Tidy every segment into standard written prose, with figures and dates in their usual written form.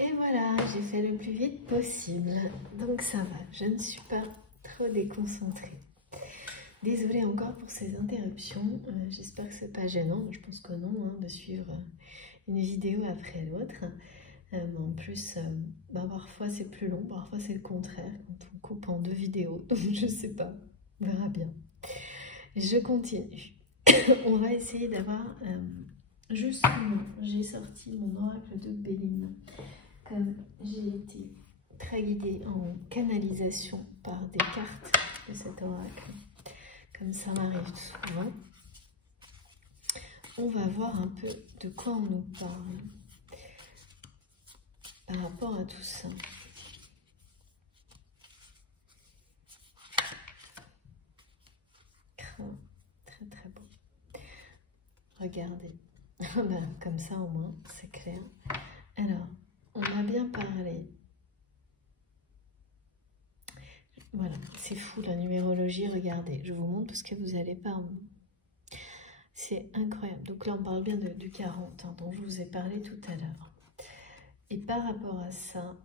Et voilà, j'ai fait le plus vite possible. Donc ça va, je ne suis pas trop déconcentrée. Désolée encore pour ces interruptions. J'espère que c'est pas gênant. Je pense que non, hein, de suivre une vidéo après l'autre. En plus, parfois c'est plus long, parfois c'est le contraire quand on coupe en 2 vidéos. Donc je sais pas, on verra bien. Je continue. On va essayer d'avoir... justement, j'ai sorti mon oracle de Béline. Comme j'ai été très guidée en canalisation par des cartes de cet oracle, comme ça m'arrive souvent, on va voir un peu de quoi on nous parle par rapport à tout ça. Très très beau. Regardez, comme ça au moins c'est clair. Alors, on a bien parlé. Voilà, c'est fou la numérologie, regardez, je vous montre parce que vous allez pas... C'est incroyable. Donc là, on parle bien du 40, hein, dont je vous ai parlé tout à l'heure. Et par rapport à ça,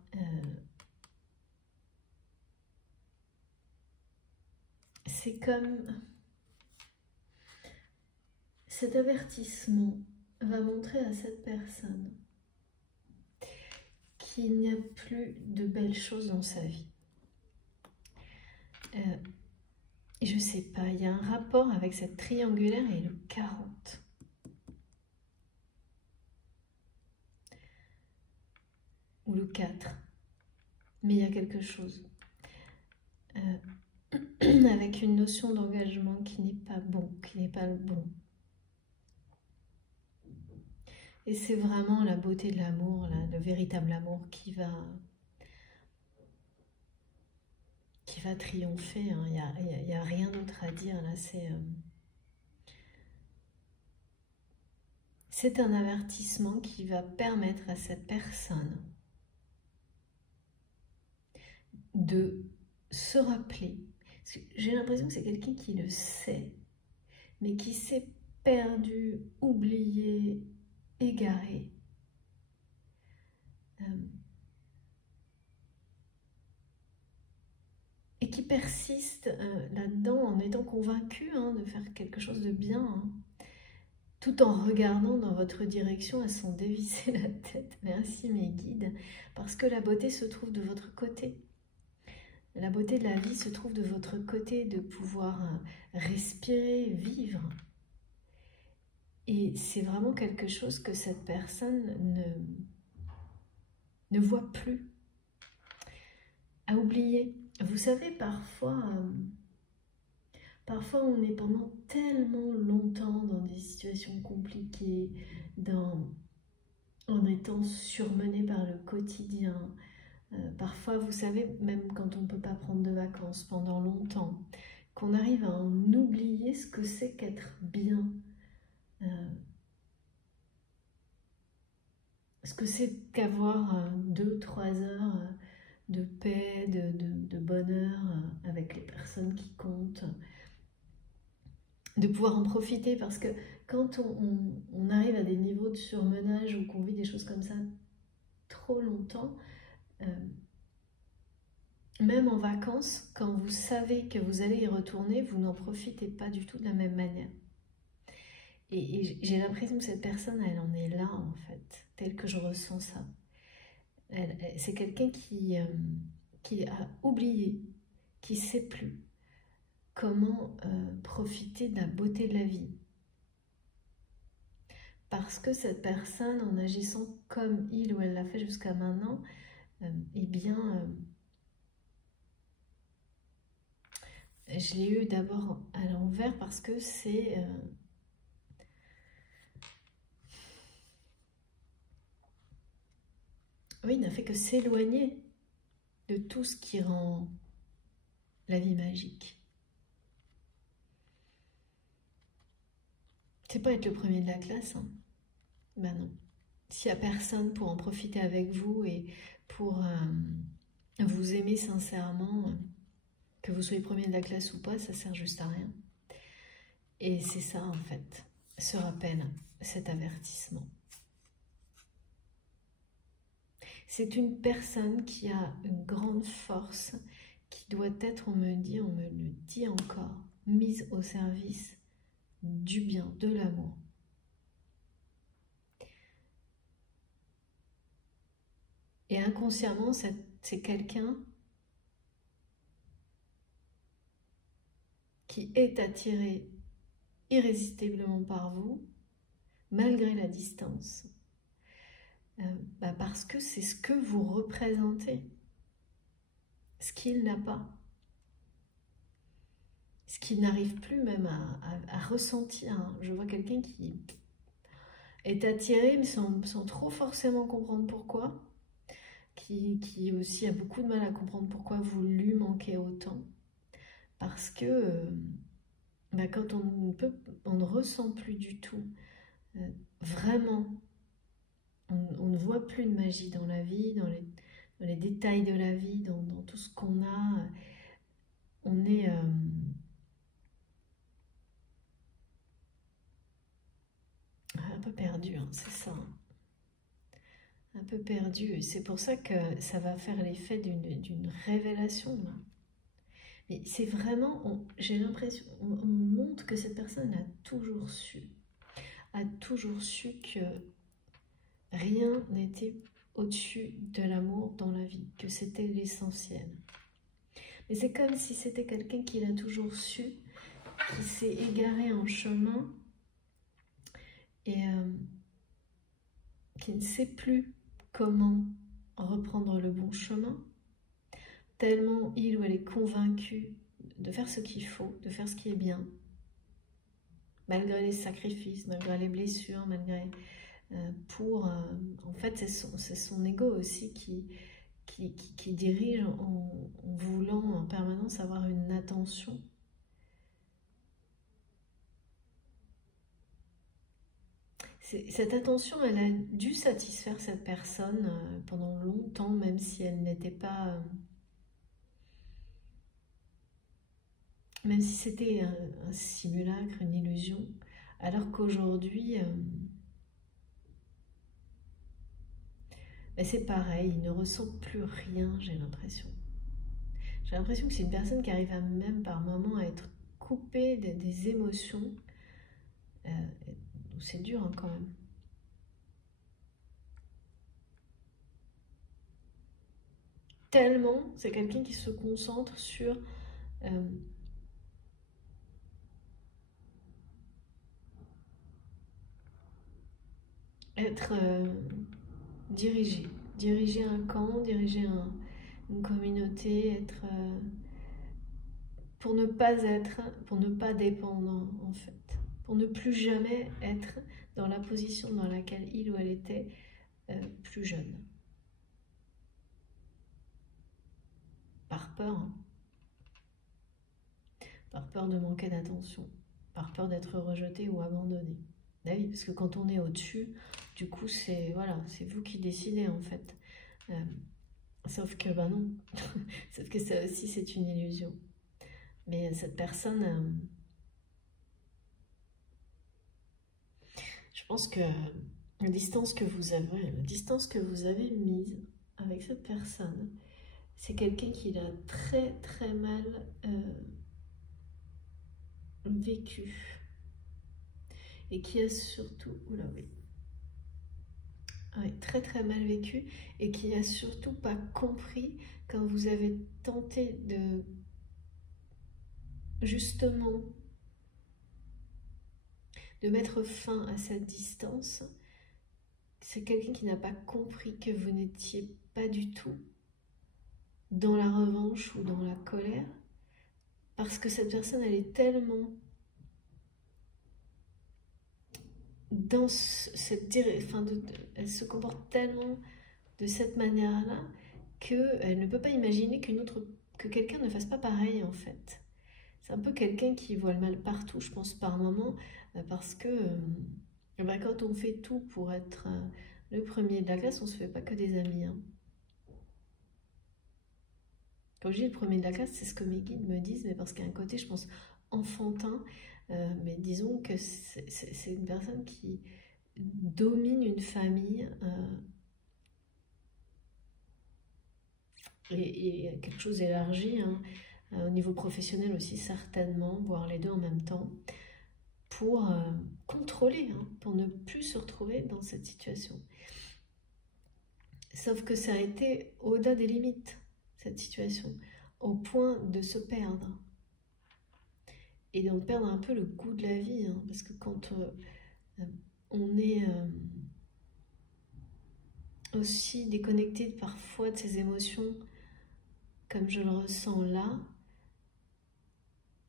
c'est comme... Cet avertissement va montrer à cette personne qu'il n'y a plus de belles choses dans sa vie. Je sais pas, il y a un rapport avec cette triangulaire et le 40. Ou le 4. Mais il y a quelque chose. Avec une notion d'engagement qui n'est pas bon, qui n'est pas le bon. Et c'est vraiment la beauté de l'amour, le véritable amour qui va triompher. Hein. Il n'y a rien d'autre à dire. Là, c'est un avertissement qui va permettre à cette personne de se rappeler. J'ai l'impression que c'est quelqu'un qui le sait, mais qui s'est perdu, oublié, égaré. Et qui persiste là-dedans en étant convaincu de faire quelque chose de bien, hein, tout en regardant dans votre direction à s'en dévisser la tête. Merci mes guides, parce que la beauté se trouve de votre côté. La beauté de la vie se trouve de votre côté, de pouvoir respirer, vivre. Et c'est vraiment quelque chose que cette personne ne voit plus, a oublié. Vous savez, parfois on est pendant tellement longtemps dans des situations compliquées, en étant surmené par le quotidien. Parfois, vous savez, même quand on ne peut pas prendre de vacances pendant longtemps, qu'on arrive à en oublier ce que c'est qu'être bien. Ce que c'est qu'avoir 2-3 heures de paix, de bonheur avec les personnes qui comptent. De pouvoir en profiter, parce que quand on arrive à des niveaux de surmenage ou qu'on vit des choses comme ça trop longtemps, même en vacances, quand vous savez que vous allez y retourner, vous n'en profitez pas du tout de la même manière. Et j'ai l'impression que cette personne, elle en est là en fait, telle que je ressens ça. C'est quelqu'un qui a oublié, qui ne sait plus comment profiter de la beauté de la vie. Parce que cette personne, en agissant comme il ou elle l'a fait jusqu'à maintenant, eh bien, je l'ai eu d'abord à l'envers parce que c'est... oui, il n'a fait que s'éloigner de tout ce qui rend la vie magique. C'est pas être le premier de la classe, hein. Ben non. S'il n'y a personne pour en profiter avec vous et pour vous aimer sincèrement, que vous soyez premier de la classe ou pas, ça sert juste à rien. Et c'est ça en fait, ce rappel, cet avertissement. C'est une personne qui a une grande force, qui doit être, on me le dit encore, mise au service du bien, de l'amour. Et inconsciemment, c'est quelqu'un qui est attiré irrésistiblement par vous, malgré la distance, parce que c'est ce que vous représentez, ce qu'il n'a pas, ce qu'il n'arrive plus même à ressentir. Je vois quelqu'un qui est attiré, mais sans trop forcément comprendre pourquoi, qui aussi a beaucoup de mal à comprendre pourquoi vous lui manquez autant, parce que quand on ne ressent plus du tout, vraiment, on ne voit plus de magie dans la vie, dans les détails de la vie, dans tout ce qu'on a. On est un peu perdu, hein, c'est ça. Un peu perdu. Et c'est pour ça que ça va faire l'effet d'une révélation. Là. Mais c'est vraiment, j'ai l'impression, on montre que cette personne a toujours su que rien n'était au-dessus de l'amour dans la vie, que c'était l'essentiel. Mais c'est comme si c'était quelqu'un qui l'a toujours su, qui s'est égaré en chemin et qui ne sait plus comment reprendre le bon chemin, tellement il ou elle est convaincu de faire ce qu'il faut, de faire ce qui est bien, malgré les sacrifices, malgré les blessures, malgré... en fait, c'est son ego aussi qui dirige en voulant en permanence avoir une attention. Cette attention, elle a dû satisfaire cette personne pendant longtemps, même si elle n'était pas... même si c'était un simulacre, une illusion, alors qu'aujourd'hui, c'est pareil, il ne ressent plus rien, j'ai l'impression. J'ai l'impression que c'est une personne qui arrive même par moments à être coupée des émotions. C'est dur hein, quand même. Tellement, c'est quelqu'un qui se concentre sur être diriger un camp, diriger une communauté, être pour ne pas dépendre en fait, pour ne plus jamais être dans la position dans laquelle il ou elle était plus jeune. Par peur, hein. Par peur de manquer d'attention, par peur d'être rejeté ou abandonné. Ah oui, parce que quand on est au-dessus, du coup, c'est voilà, c'est vous qui décidez en fait. Sauf que, non, sauf que ça aussi, c'est une illusion. Mais cette personne, je pense que la distance que vous avez mise avec cette personne, c'est quelqu'un qui l'a très très mal vécu et qui a surtout, oula oui, très très mal vécu et qui a surtout pas compris quand vous avez tenté de justement de mettre fin à cette distance. C'est quelqu'un qui n'a pas compris que vous n'étiez pas du tout dans la revanche ou dans la colère, parce que cette personne, elle est tellement dans cette direction, elle se comporte tellement de cette manière-là qu'elle ne peut pas imaginer que quelqu'un ne fasse pas pareil en fait. C'est un peu quelqu'un qui voit le mal partout, je pense, par moment, parce que quand on fait tout pour être le premier de la classe, on ne se fait pas que des amis. Hein. Quand je dis le premier de la classe, c'est ce que mes guides me disent, mais parce qu'il y a un côté, je pense, enfantin, mais disons que c'est une personne qui domine une famille et quelque chose d'élargi, hein, au niveau professionnel aussi certainement, voire les deux en même temps, pour contrôler, hein, pour ne plus se retrouver dans cette situation. Sauf que ça a été au-delà des limites, cette situation, au point de se perdre. Et d'en perdre un peu le goût de la vie, hein, parce que quand on est aussi déconnecté parfois de ses émotions, comme je le ressens là,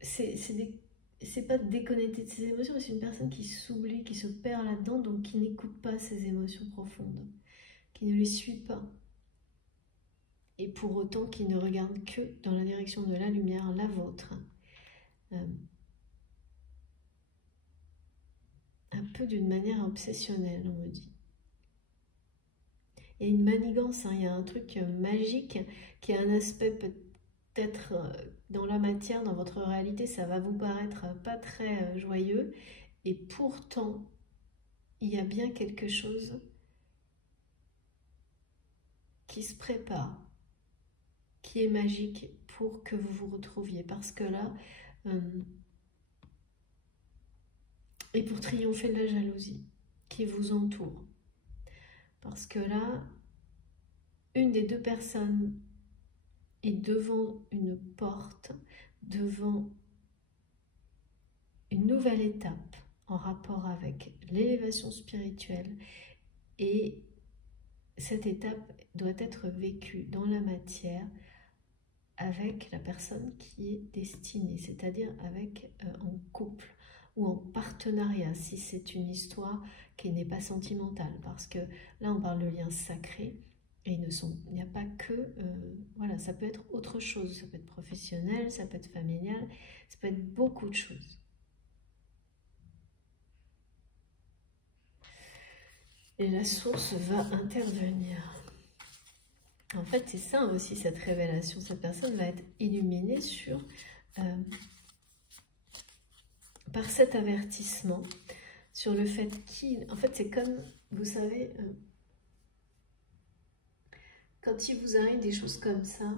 c'est pas déconnecté de ses émotions, mais c'est une personne qui s'oublie, qui se perd là-dedans, donc qui n'écoute pas ses émotions profondes, qui ne les suit pas. Et pour autant qui ne regarde que dans la direction de la lumière, la vôtre. Un peu d'une manière obsessionnelle, on me dit. Il y a une manigance, hein, il y a un truc magique qui a un aspect peut-être dans la matière, dans votre réalité, ça va vous paraître pas très joyeux, et pourtant, il y a bien quelque chose qui se prépare, qui est magique pour que vous vous retrouviez, parce que là, et pour triompher de la jalousie qui vous entoure, parce que là, une des deux personnes est devant une porte, devant une nouvelle étape en rapport avec l'élévation spirituelle, et cette étape doit être vécue dans la matière avec la personne qui est destinée, c'est-à-dire avec en couple ou en partenariat, si c'est une histoire qui n'est pas sentimentale, parce que là on parle de liens sacrés, et il n'y a pas que, voilà, ça peut être autre chose, ça peut être professionnel, ça peut être familial, ça peut être beaucoup de choses. Et la source va intervenir. En fait, c'est ça aussi, cette révélation. Cette personne va être illuminée par cet avertissement, sur le fait qu'il... En fait, c'est comme, vous savez, quand il vous arrive des choses comme ça,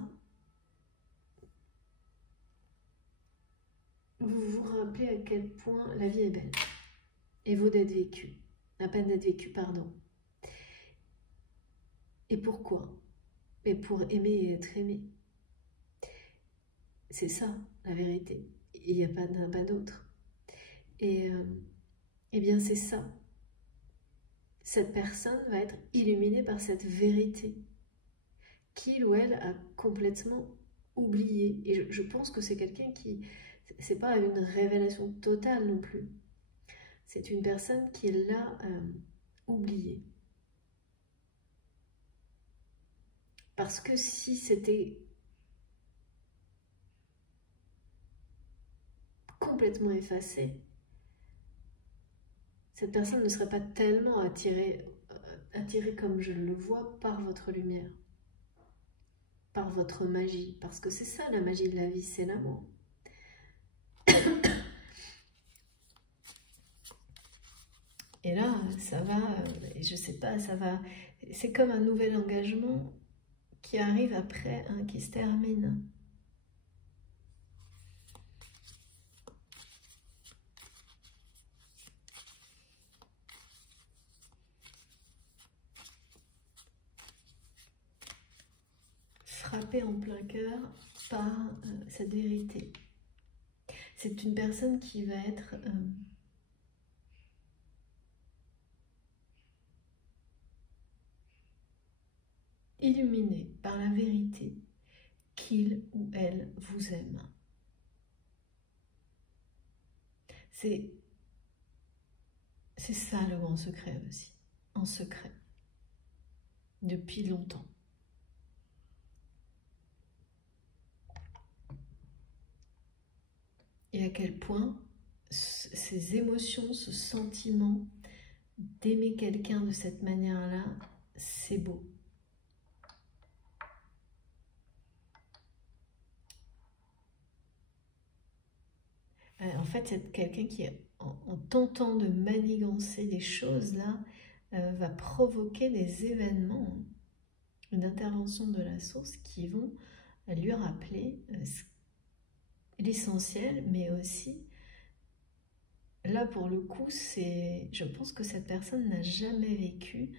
vous vous rappelez à quel point la vie est belle et vaut d'être vécue, à peine d'être vécue, pardon. Et pourquoi? Et pour aimer et être aimé. C'est ça, la vérité. Il n'y a pas d'autre. Et bien c'est ça. Cette personne va être illuminée par cette vérité qu'il ou elle a complètement oubliée. Et je pense que c'est quelqu'un qui... C'est pas une révélation totale non plus. C'est une personne qui l'a oubliée. Parce que si c'était complètement effacé, cette personne ne serait pas tellement attirée comme je le vois par votre lumière, par votre magie. Parce que c'est ça la magie de la vie, c'est l'amour. Et là, ça va, je sais pas, ça va, c'est comme un nouvel engagement qui arrive après, hein, qui se termine. Frappé en plein cœur par cette vérité. C'est une personne qui va être illuminée par la vérité qu'il ou elle vous aime. C'est ça le grand secret aussi, en secret, depuis longtemps. Et à quel point ces émotions, ce sentiment d'aimer quelqu'un de cette manière-là, c'est beau. En fait, c'est quelqu'un qui, en tentant de manigancer les choses là, va provoquer des événements d'intervention de la source qui vont lui rappeler l'essentiel, mais aussi, là pour le coup, je pense que cette personne n'a jamais vécu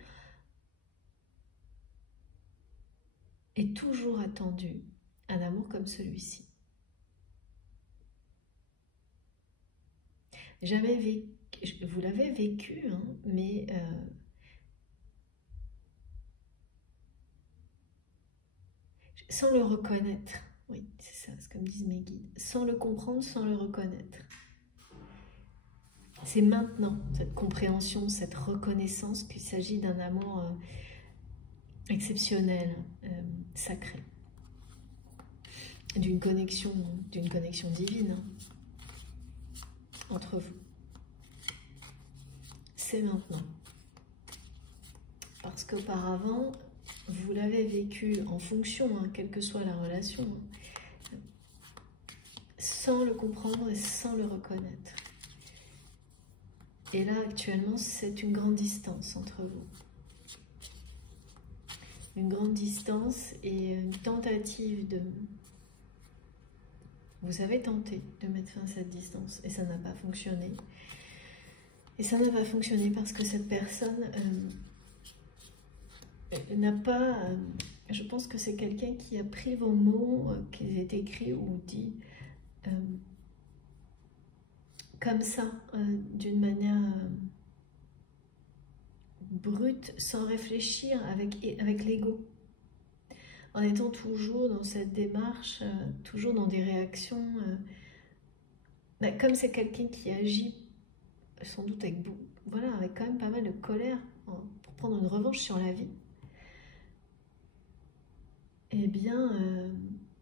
et toujours attendu un amour comme celui-ci. Jamais vécu, vous l'avez vécu, hein, mais sans le reconnaître. Oui, c'est ça, c'est comme disent mes guides. Sans le comprendre, sans le reconnaître. C'est maintenant, cette compréhension, cette reconnaissance qu'il s'agit d'un amour exceptionnel, sacré. D'une connexion divine entre vous. C'est maintenant. Parce qu'auparavant, vous l'avez vécu en fonction, hein, quelle que soit la relation, hein, sans le comprendre et sans le reconnaître. Et là, actuellement, c'est une grande distance entre vous. Une grande distance et une tentative de... Vous avez tenté de mettre fin à cette distance et ça n'a pas fonctionné. Et ça n'a pas fonctionné parce que cette personne n'a pas... je pense que c'est quelqu'un qui a pris vos mots, qu'ils aient écrits ou dit comme ça, d'une manière brute, sans réfléchir, avec l'ego. En étant toujours dans cette démarche, toujours dans des réactions, comme c'est quelqu'un qui agit sans doute avec voilà, avec quand même pas mal de colère pour prendre une revanche sur la vie, eh bien,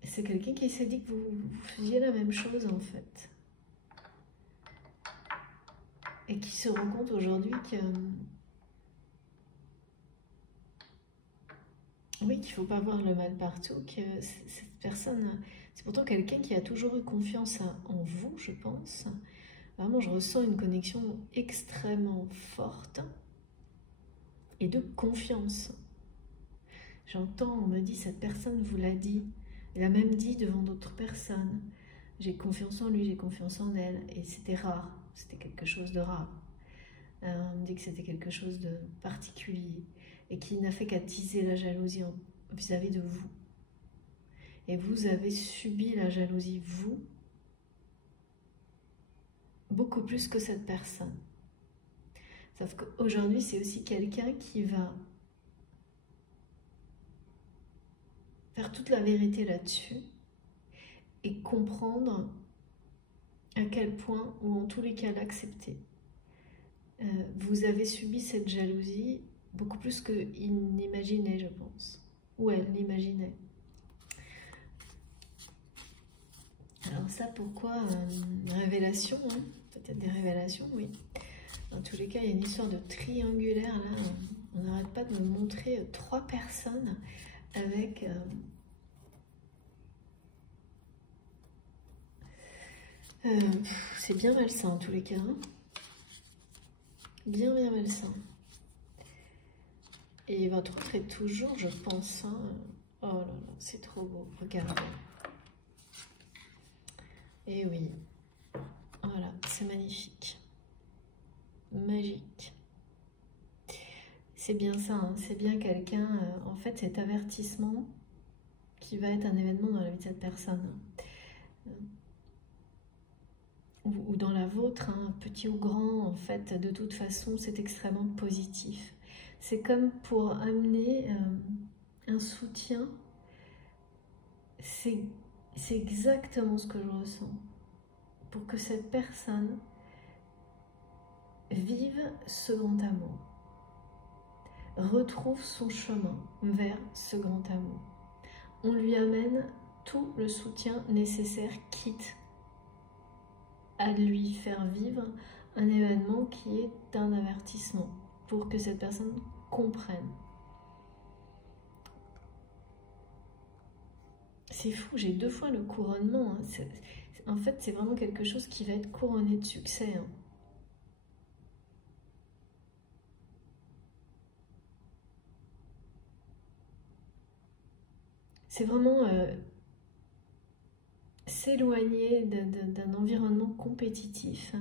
c'est quelqu'un qui s'est dit que vous faisiez la même chose en fait. Et qui se rend compte aujourd'hui que... oui, qu'il ne faut pas voir le mal partout, que cette personne... C'est pourtant quelqu'un qui a toujours eu confiance en vous, je pense. Vraiment, je ressens une connexion extrêmement forte et de confiance. J'entends, on me dit, cette personne vous l'a dit. Elle a même dit devant d'autres personnes. J'ai confiance en lui, j'ai confiance en elle. Et c'était rare, c'était quelque chose de rare. On me dit que c'était quelque chose de particulier et qui n'a fait qu'attiser la jalousie vis-à-vis de vous. Et vous avez subi la jalousie, vous, beaucoup plus que cette personne. Sauf qu'aujourd'hui, c'est aussi quelqu'un qui va faire toute la vérité là-dessus et comprendre à quel point, ou en tous les cas l'accepter. Vous avez subi cette jalousie beaucoup plus qu'il n'imaginait, je pense. Ou elle l'imaginait. Alors ça, pourquoi une révélation, hein, peut-être des révélations, oui. Dans tous les cas, il y a une histoire de triangulaire, là. On n'arrête pas de me montrer 3 personnes avec... c'est bien malsain, en tous les cas. Hein. Bien malsain. Et votre autre est toujours, je pense... Hein, oh là là, c'est trop beau, regardez. Et oui, voilà, c'est magnifique. Magique. C'est bien ça, hein, c'est bien quelqu'un, en fait cet avertissement qui va être un événement dans la vie de cette personne. Ou dans la vôtre, hein, petit ou grand, en fait, de toute façon, c'est extrêmement positif. C'est comme pour amener un soutien, c'est exactement ce que je ressens. Pour que cette personne vive ce grand amour, retrouve son chemin vers ce grand amour. On lui amène tout le soutien nécessaire, quitte à lui faire vivre un événement qui est un avertissement, pour que cette personne comprenne. C'est fou, j'ai 2 fois le couronnement. Hein. En fait, c'est vraiment quelque chose qui va être couronné de succès. Hein. c'est vraiment s'éloigner d'un environnement compétitif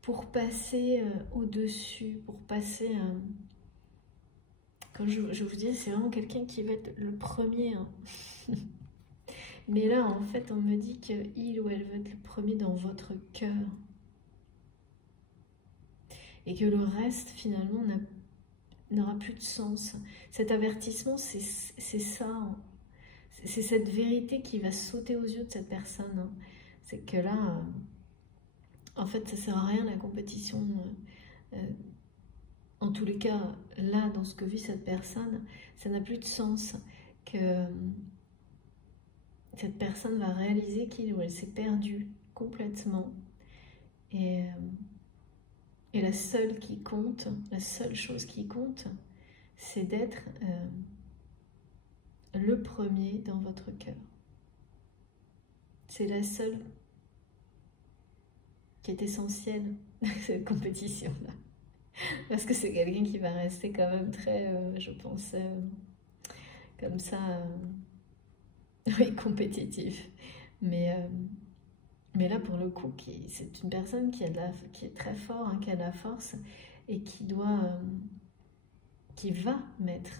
pour passer au-dessus, pour passer... comme je vous dis, c'est vraiment quelqu'un qui va être le premier. Mais là, en fait, on me dit qu'il ou elle va être le premier dans votre cœur. Et que le reste, finalement, n'aura plus de sens. Cet avertissement, c'est ça. C'est cette vérité qui va sauter aux yeux de cette personne. C'est que là, en fait, ça sert à rien la compétition. En tous les cas, là, dans ce que vit cette personne, ça n'a plus de sens. Que cette personne va réaliser qu'il ou elle s'est perdue complètement. Et la seule qui compte, la seule chose qui compte, c'est d'être le premier dans votre cœur. C'est la seule qui est essentielle dans cette compétition-là. Parce que c'est quelqu'un qui va rester quand même très, je pense, comme ça, oui, compétitif. Mais là, pour le coup, c'est une personne qui est très fort, qui a de la force et qui va mettre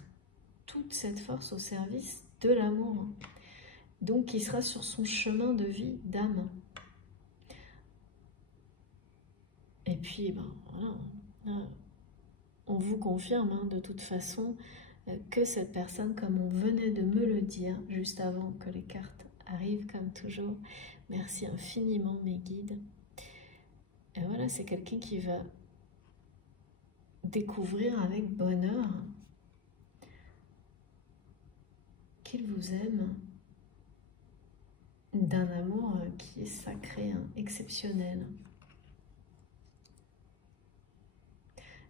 toute cette force au service de l'amour. Donc, qui sera sur son chemin de vie d'âme. Et puis, ben, voilà, on vous confirme de toute façon que cette personne, comme on venait de me le dire juste avant que les cartes arrivent, comme toujours, merci infiniment mes guides. Et voilà, c'est quelqu'un qui va découvrir avec bonheur qu'il vous aime d'un amour qui est sacré, exceptionnel.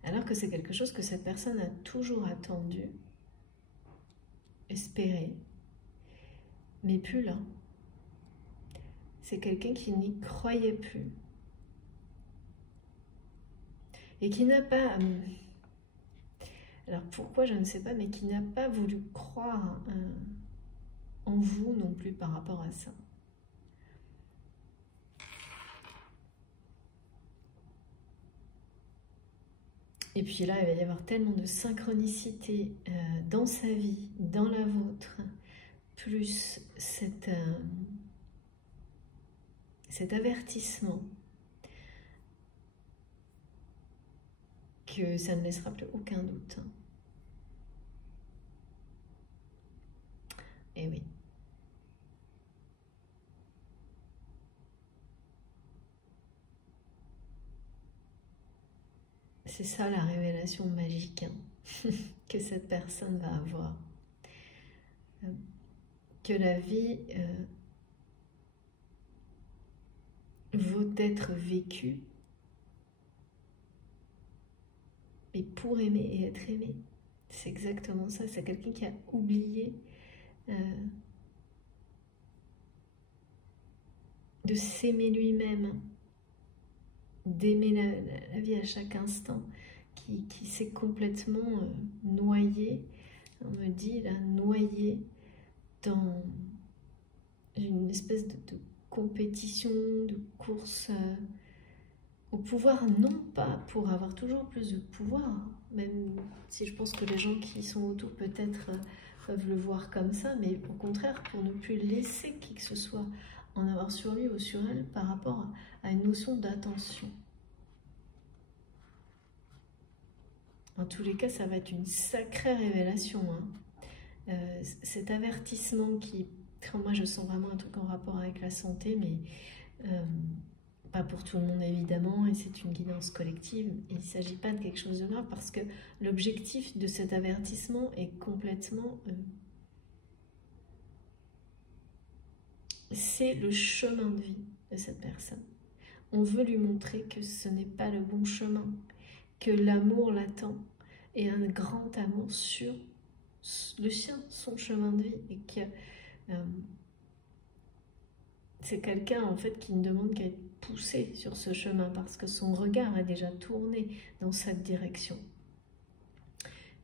Alors que c'est quelque chose que cette personne a toujours attendu, espéré, mais plus là. C'est quelqu'un qui n'y croyait plus. Et qui n'a pas... alors pourquoi, je ne sais pas, mais qui n'a pas voulu croire en vous non plus par rapport à ça. Et puis là, il va y avoir tellement de synchronicité dans sa vie, dans la vôtre, plus cet avertissement que ça ne laissera plus aucun doute. Et oui. C'est ça la révélation magique que cette personne va avoir. Que la vie vaut être vécue, mais pour aimer et être aimé. C'est exactement ça. C'est quelqu'un qui a oublié de s'aimer lui-même, d'aimer la vie à chaque instant, qui s'est complètement noyé, on me dit là, noyé dans une espèce de compétition, de course au pouvoir, non pas pour avoir toujours plus de pouvoir, même si je pense que les gens qui sont autour peut-être peuvent le voir comme ça, mais au contraire pour ne plus laisser qui que ce soit en avoir sur lui ou sur elle par rapport à une notion d'attention. En tous les cas, ça va être une sacrée révélation. Cet avertissement qui, moi je sens vraiment un truc en rapport avec la santé, mais pas pour tout le monde évidemment, et c'est une guidance collective. Il ne s'agit pas de quelque chose de grave parce que l'objectif de cet avertissement est complètement... c'est le chemin de vie de cette personne. On veut lui montrer que ce n'est pas le bon chemin, que l'amour l'attend, et un grand amour sur le sien, son chemin de vie, et que c'est quelqu'un en fait qui ne demande qu'à être poussé sur ce chemin parce que son regard est déjà tourné dans cette direction.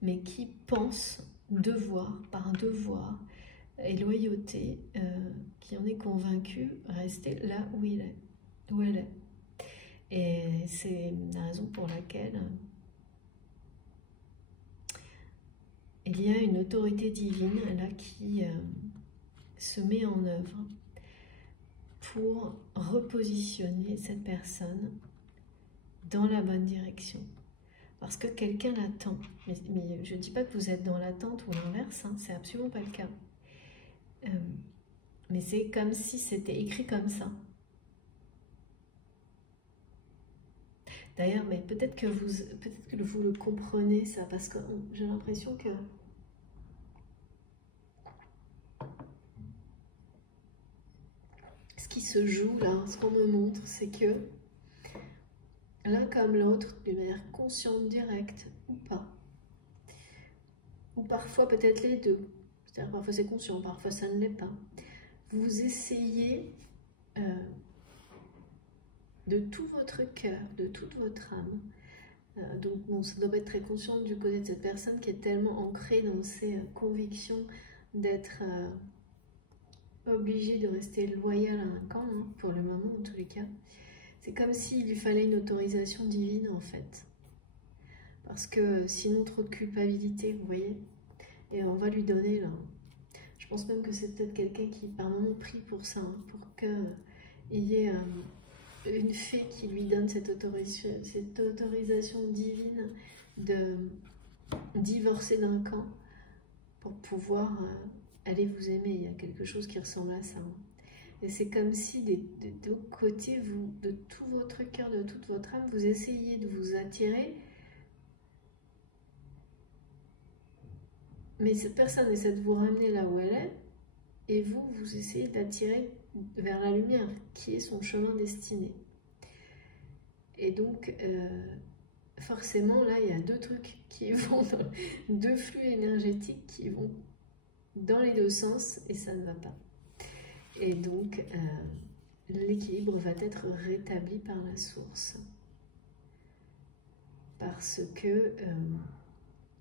mais qui pense devoir, par devoir et loyauté, qui en est convaincu, rester là où il est, où elle est. Et c'est la raison pour laquelle il y a une autorité divine là qui se met en œuvre pour repositionner cette personne dans la bonne direction. Parce que quelqu'un l'attend. Mais je ne dis pas que vous êtes dans l'attente ou l'inverse, hein, c'est absolument pas le cas. Mais c'est comme si c'était écrit comme ça. D'ailleurs, mais peut-être que vous le comprenez ça, parce que j'ai l'impression que ce qui se joue là, ce qu'on me montre, c'est que l'un comme l'autre, de manière consciente, directe ou pas, ou parfois peut-être les deux, c'est-à-dire parfois c'est conscient, parfois ça ne l'est pas, vous essayez de tout votre cœur, de toute votre âme. Donc bon, ça doit être très conscient du côté de cette personne qui est tellement ancrée dans ses convictions d'être obligée de rester loyale à un camp, hein, pour le moment en tous les cas. C'est comme s'il lui fallait une autorisation divine en fait. Parce que sinon trop de culpabilité, vous voyez. Et on va lui donner là. Je pense même que c'est peut-être quelqu'un qui par moment prie pour ça, hein, pour qu'il y ait une fée qui lui donne cette autorisation divine de divorcer d'un camp pour pouvoir aller vous aimer. Il y a quelque chose qui ressemble à ça. Hein. Et c'est comme si des deux côtés, vous, de tout votre cœur, de toute votre âme, vous essayez de vous attirer. Mais cette personne essaie de vous ramener là où elle est. Et vous, vous essayez d'attirer vers la lumière, qui est son chemin destiné. Et donc, forcément, là, il y a deux trucs qui vont, deux flux énergétiques qui vont dans les deux sens, et ça ne va pas. Et donc, l'équilibre va être rétabli par la source. Parce que,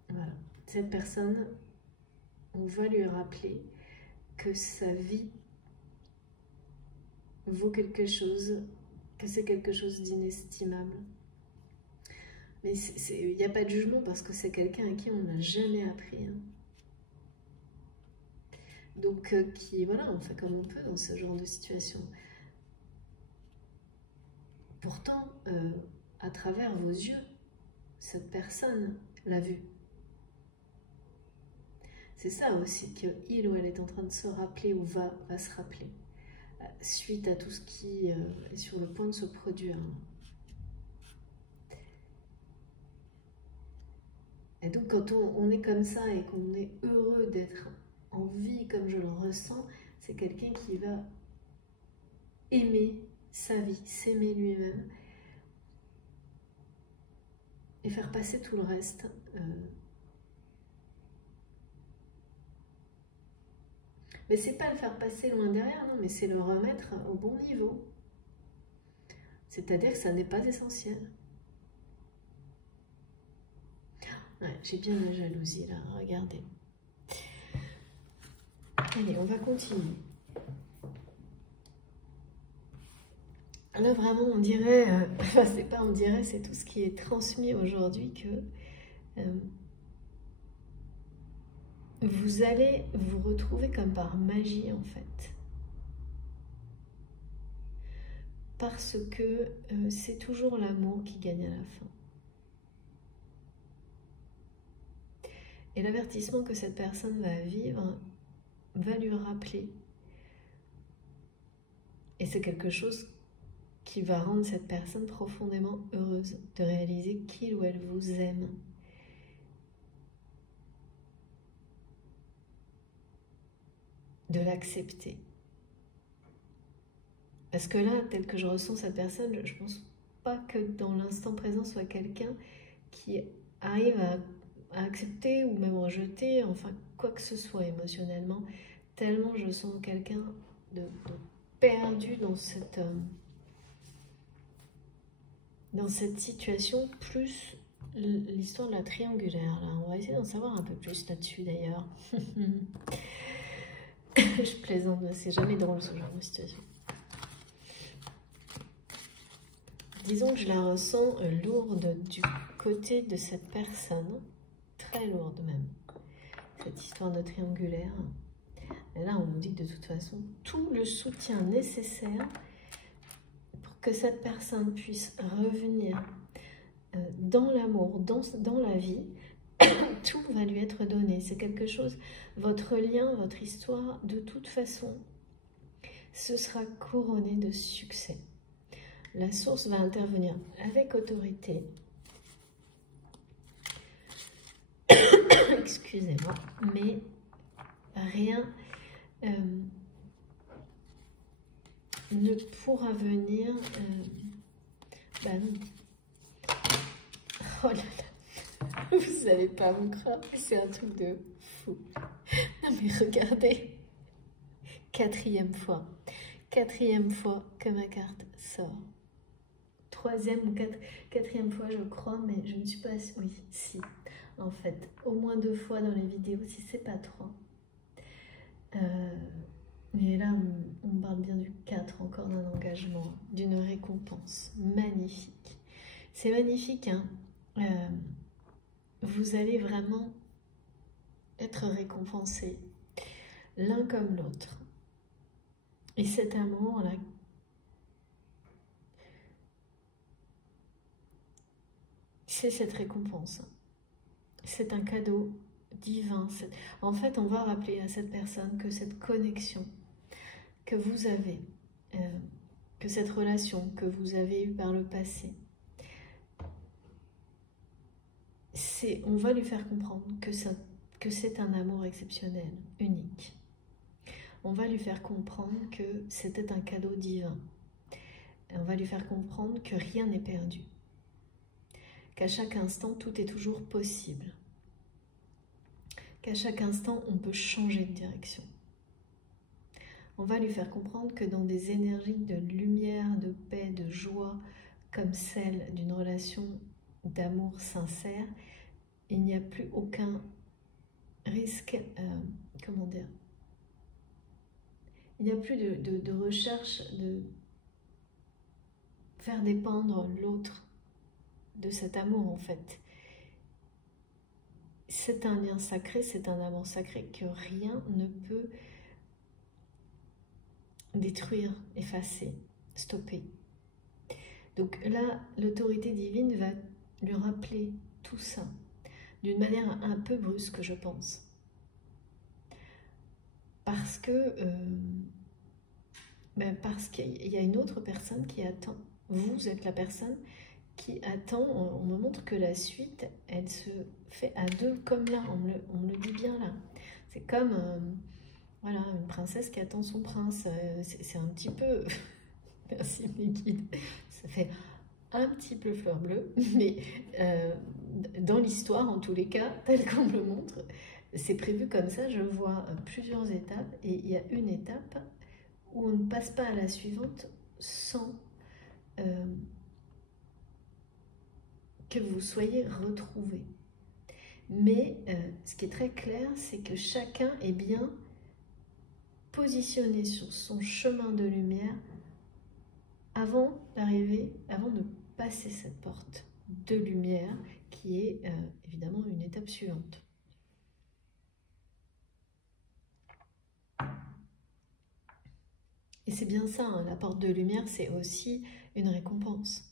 voilà, cette personne, on va lui rappeler que sa vie vaut quelque chose, que c'est quelque chose d'inestimable. Mais il n'y a pas de jugement parce que c'est quelqu'un à qui on n'a jamais appris. Hein. Donc, voilà, on fait comme on peut dans ce genre de situation. Pourtant, à travers vos yeux, cette personne l'a vu. C'est ça aussi qu'il ou elle est en train de se rappeler ou va se rappeler suite à tout ce qui est sur le point de se produire. Et donc quand on est comme ça et qu'on est heureux d'être en vie comme je le ressens, c'est quelqu'un qui va aimer sa vie, s'aimer lui-même et faire passer tout le reste. Mais c'est pas le faire passer loin derrière, non, mais c'est le remettre au bon niveau. C'est-à-dire que ça n'est pas essentiel. Ouais, j'ai bien la jalousie là, regardez. Allez, on va continuer. Là, vraiment, on dirait, enfin, c'est pas on dirait, c'est tout ce qui est transmis aujourd'hui que vous allez vous retrouver comme par magie, en fait. Parce que c'est toujours l'amour qui gagne à la fin. Et l'avertissement que cette personne va vivre va lui rappeler. Et c'est quelque chose qui va rendre cette personne profondément heureuse de réaliser qu'il ou elle vous aime. De l'accepter. Parce que là, tel que je ressens cette personne, je ne pense pas que dans l'instant présent soit quelqu'un qui arrive à accepter ou même rejeter, enfin quoi que ce soit émotionnellement, tellement je sens quelqu'un de perdu dans cette situation, plus l'histoire de la triangulaire, là, on va essayer d'en savoir un peu plus là-dessus d'ailleurs. Je plaisante, c'est jamais drôle ce genre de situation. Disons que je la ressens lourde du côté de cette personne, très lourde même, cette histoire de triangulaire. Et là, on nous dit que de toute façon, tout le soutien nécessaire pour que cette personne puisse revenir dans l'amour, dans la vie, tout va lui être donné. C'est quelque chose, votre lien, votre histoire, de toute façon, ce sera couronné de succès. La source va intervenir avec autorité. Excusez-moi, mais rien ne pourra venir... bah non. Oh là là, vous n'allez pas me croire, c'est un truc de fou. Non mais regardez, quatrième fois que ma carte sort. Troisième ou quatrième fois je crois, mais je ne suis pas... Oui, si, en fait, au moins 2 fois dans les vidéos, si c'est pas 3. Et là, on parle bien du 4, encore d'un engagement, d'une récompense magnifique. C'est magnifique, hein. Vous allez vraiment être récompensés, l'un comme l'autre. Et cet amour-là, c'est cette récompense. C'est un cadeau divin. En fait, on va rappeler à cette personne que cette connexion que vous avez, que cette relation que vous avez eue par le passé, on va lui faire comprendre que c'est un amour exceptionnel, unique. On va lui faire comprendre que c'était un cadeau divin. On va lui faire comprendre que rien n'est perdu. Qu'à chaque instant, tout est toujours possible. Qu'à chaque instant, on peut changer de direction. On va lui faire comprendre que dans des énergies de lumière, de paix, de joie, comme celle d'une relation d'amour sincère, il n'y a plus aucun risque, comment dire, il n'y a plus de recherche de faire dépendre l'autre de cet amour en fait. C'est un lien sacré, c'est un amour sacré que rien ne peut détruire, effacer, stopper. Donc là, l'autorité divine va lui rappeler tout ça d'une manière un peu brusque, je pense. Parce qu'il y a une autre personne qui attend. Vous êtes la personne qui attend. On me montre que la suite, elle se fait à 2, comme là, on me le dit bien là. C'est comme voilà, une princesse qui attend son prince. C'est un petit peu... Merci mes guides. Ça fait un petit peu fleur bleue, mais dans l'histoire, en tous les cas, tel qu'on me le montre, c'est prévu comme ça. Je vois plusieurs étapes et il y a une étape où on ne passe pas à la suivante sans que vous soyez retrouvés. Mais ce qui est très clair, c'est que chacun est bien positionné sur son chemin de lumière avant d'arriver, avant de passer cette porte de lumière qui est évidemment une étape suivante. Et c'est bien ça, hein, la porte de lumière, c'est aussi une récompense.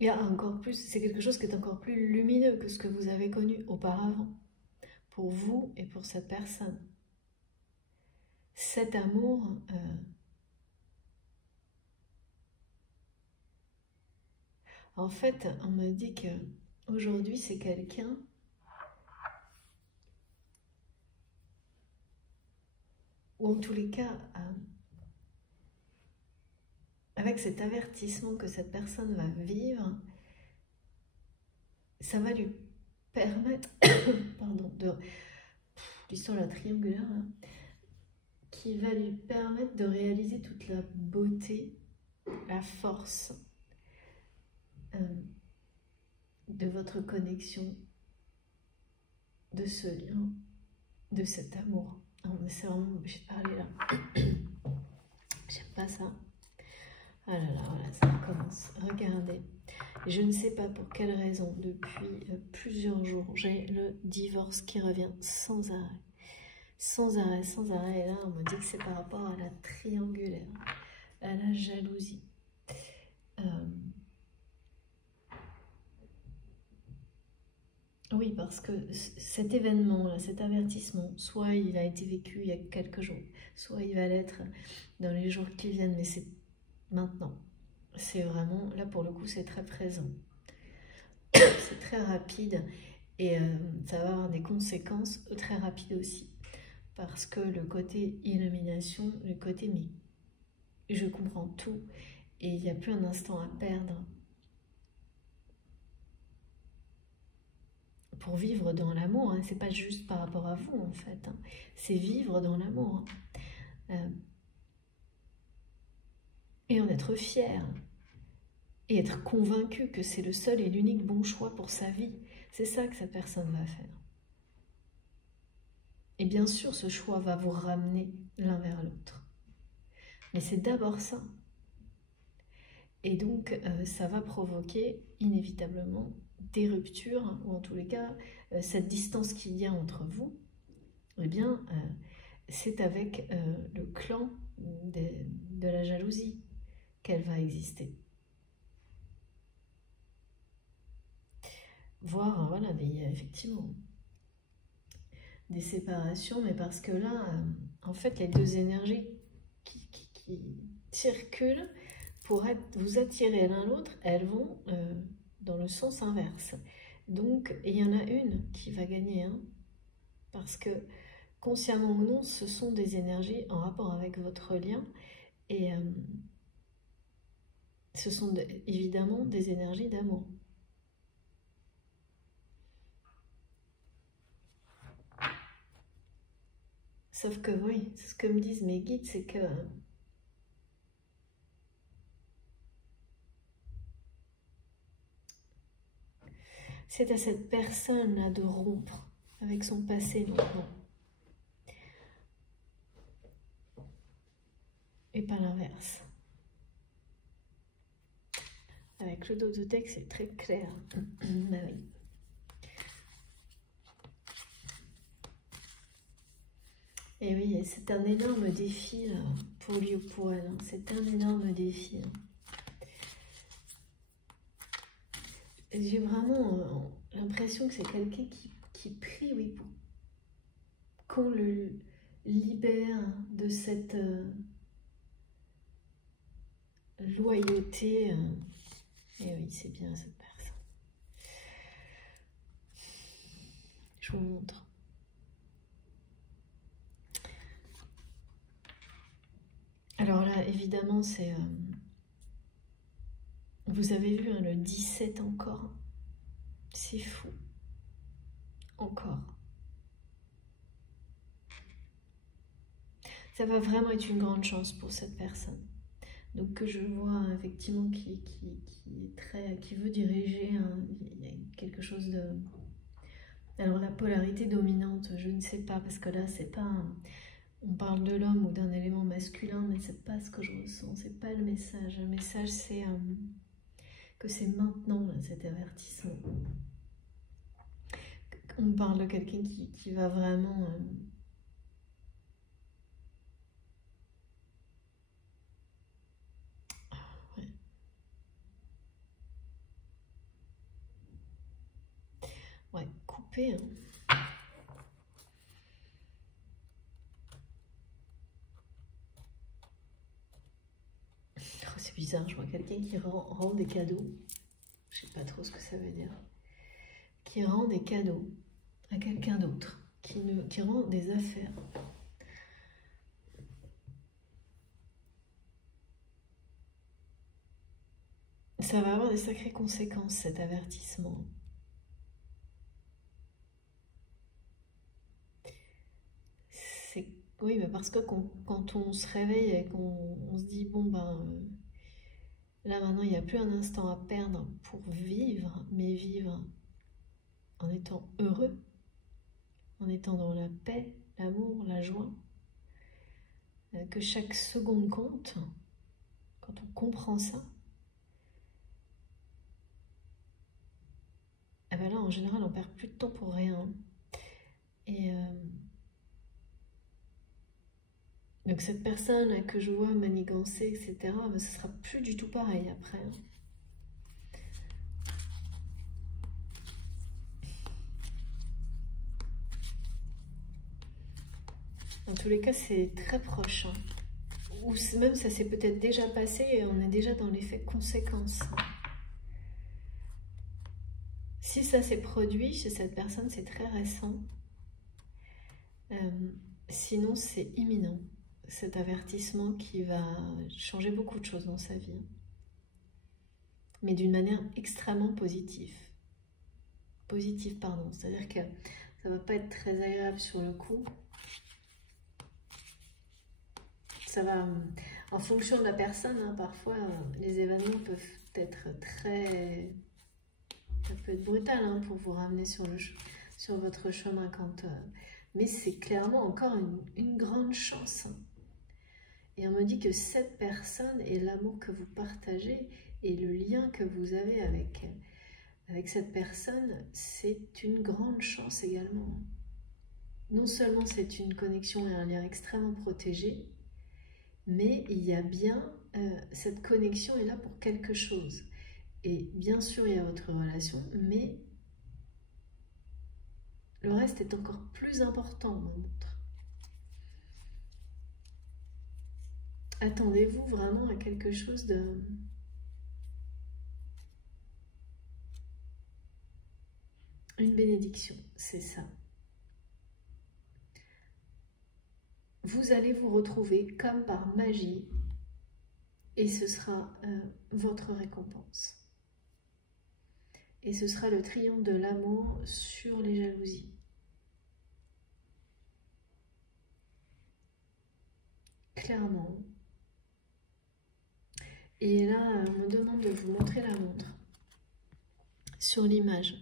Il y a encore plus, c'est quelque chose qui est encore plus lumineux que ce que vous avez connu auparavant, pour vous et pour cette personne. Cet amour, en fait, on me dit que aujourd'hui c'est quelqu'un ou en tous les cas, avec cet avertissement que cette personne va vivre, ça va lui permettre, pardon, l'histoire de la triangulaire, là, qui va lui permettre de réaliser toute la beauté, la force de votre connexion, de ce lien, de cet amour. Non, mais c'est vraiment obligé de parler là. J'aime pas ça. Ah là là, voilà, ça recommence. Regardez. Je ne sais pas pour quelle raison, depuis plusieurs jours, j'ai le divorce qui revient sans arrêt. Sans arrêt, sans arrêt. Et là, on me dit que c'est par rapport à la triangulaire, à la jalousie. Oui, parce que cet événement-là, cet avertissement, soit il a été vécu il y a quelques jours, soit il va l'être dans les jours qui viennent, mais c'est maintenant. C'est vraiment, là pour le coup, c'est très présent. C'est très rapide et ça va avoir des conséquences très rapides aussi. Parce que le côté illumination, le côté mais je comprends tout et il n'y a plus un instant à perdre. Pour vivre dans l'amour, hein, c'est pas juste par rapport à vous en fait, hein, c'est vivre dans l'amour. Et en être fier. Et être convaincu que c'est le seul et l'unique bon choix pour sa vie. C'est ça que cette personne va faire. Et bien sûr, ce choix va vous ramener l'un vers l'autre. Mais c'est d'abord ça. Et donc, ça va provoquer inévitablement des ruptures, ou en tous les cas, cette distance qu'il y a entre vous, eh bien, c'est avec le clan de la jalousie qu'elle va exister. Voire, voilà, mais il y a effectivement des séparations, mais parce que là, en fait, les deux énergies qui circulent pour vous attirer l'un l'autre, elles vont dans le sens inverse. Donc, il y en a une qui va gagner, hein, parce que consciemment ou non, ce sont des énergies en rapport avec votre lien, et ce sont évidemment des énergies d'amour. Sauf que oui, ce que me disent mes guides, c'est que c'est à cette personne-là de rompre avec son passé maintenant. Et pas l'inverse. Avec le dos de texte, c'est très clair. Bah oui. Et oui, c'est un énorme défi là, pour lui ou pour elle. Hein. C'est un énorme défi. Hein. J'ai vraiment l'impression que c'est quelqu'un qui prie, oui, pour qu'on le libère de cette loyauté. Et oui, c'est bien cette personne. Je vous montre. Alors là, évidemment, c'est... vous avez vu, hein, le 17 encore. C'est fou. Encore. Ça va vraiment être une grande chance pour cette personne. Donc que je vois effectivement qui est très, qui veut diriger, hein, il y a quelque chose de... Alors la polarité dominante, je ne sais pas, parce que là c'est pas... On parle de l'homme ou d'un élément masculin, mais c'est pas ce que je ressens, c'est pas le message. Le message c'est que c'est maintenant là, cet avertissement. On parle de quelqu'un qui va vraiment... ouais, couper. Hein. Oh, c'est bizarre, je vois quelqu'un qui rend des cadeaux. Je sais pas trop ce que ça veut dire. Qui rend des cadeaux à quelqu'un d'autre, qui rend des affaires. Ça va avoir des sacrées conséquences, cet avertissement. Oui, mais parce que quand on se réveille et qu'on se dit, bon ben, Là, maintenant, il n'y a plus un instant à perdre pour vivre, mais vivre en étant heureux, en étant dans la paix, l'amour, la joie. Que chaque seconde compte, quand on comprend ça, et ben là, en général, on perd plus de temps pour rien. Et donc cette personne là, que je vois manigancer, etc., ben, ce sera plus du tout pareil après. Dans tous les cas, c'est très proche. Ou même ça s'est peut-être déjà passé et on est déjà dans l'effet conséquence. Si ça s'est produit chez cette personne, c'est très récent. Sinon, c'est imminent. Cet avertissement qui va changer beaucoup de choses dans sa vie. Mais d'une manière extrêmement positive. Positive, pardon. C'est-à-dire que ça ne va pas être très agréable sur le coup. Ça va, en fonction de la personne, hein, parfois les événements peuvent être très... Ça peut être brutal hein, pour vous ramener sur votre chemin quand... mais c'est clairement encore une grande chance. Et on me dit que cette personne et l'amour que vous partagez et le lien que vous avez avec cette personne, c'est une grande chance également. Non seulement c'est une connexion et un lien extrêmement protégé, mais il y a bien, cette connexion est là pour quelque chose. Et bien sûr, il y a votre relation, mais le reste est encore plus important, on me montre. Attendez-vous vraiment à quelque chose de... Une bénédiction, c'est ça. Vous allez vous retrouver comme par magie et ce sera votre récompense. Et ce sera le triomphe de l'amour sur les jalousies. Clairement. Et là, on me demande de vous montrer la montre sur l'image.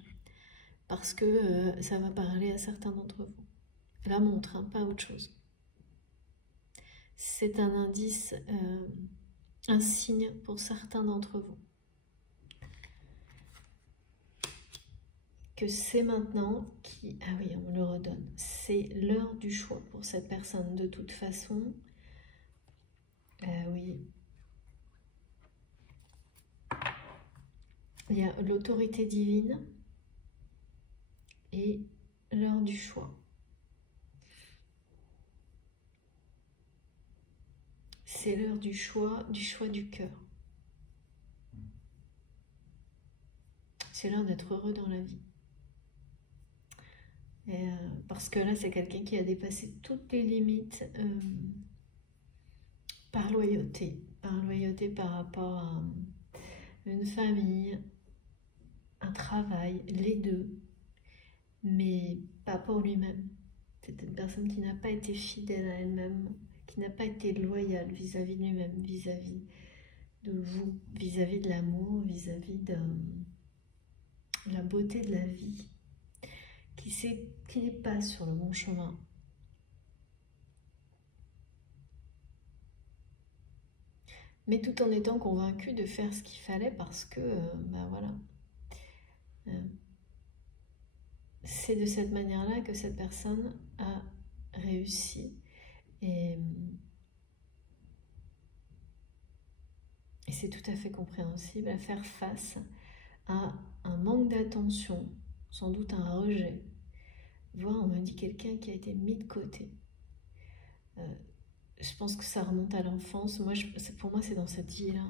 Parce que ça va parler à certains d'entre vous. La montre, hein, pas autre chose. C'est un indice, un signe pour certains d'entre vous. Que c'est maintenant qui... Ah oui, on me le redonne. C'est l'heure du choix pour cette personne. De toute façon, oui. Il y a l'autorité divine et l'heure du choix. C'est l'heure du choix du cœur. C'est l'heure d'être heureux dans la vie. Et, parce que là, c'est quelqu'un qui a dépassé toutes les limites par loyauté. Par loyauté par rapport à une famille, un travail, les deux. Mais pas pour lui-même. C'est une personne qui n'a pas été fidèle à elle-même, qui n'a pas été loyale vis-à-vis de lui-même, vis-à-vis de vous, vis-à-vis de l'amour, vis-à-vis de la beauté de la vie, qui n'est pas sur le bon chemin. Mais tout en étant convaincu de faire ce qu'il fallait parce que, ben voilà, c'est de cette manière-là que cette personne a réussi. Et c'est tout à fait compréhensible à faire face à un manque d'attention, sans doute un rejet, voire on me dit quelqu'un qui a été mis de côté. Je pense que ça remonte à l'enfance. Pour moi, c'est dans cette vie-là.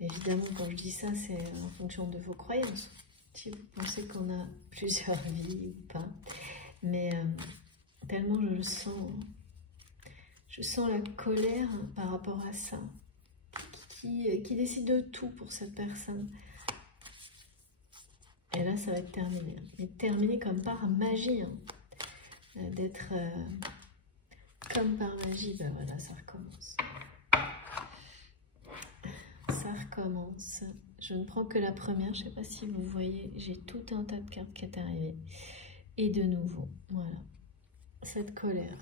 Évidemment, quand je dis ça, c'est en fonction de vos croyances. Si vous pensez qu'on a plusieurs vies ou pas. Mais tellement je sens la colère par rapport à ça. Qui décide de tout pour cette personne. Et là, ça va être terminé. Mais terminé comme par magie. Hein. D'être comme par magie, ben voilà, ça recommence. commence. Je ne prends que la première, je ne sais pas si vous voyez, j'ai tout un tas de cartes qui est arrivé. Et de nouveau, voilà, cette colère,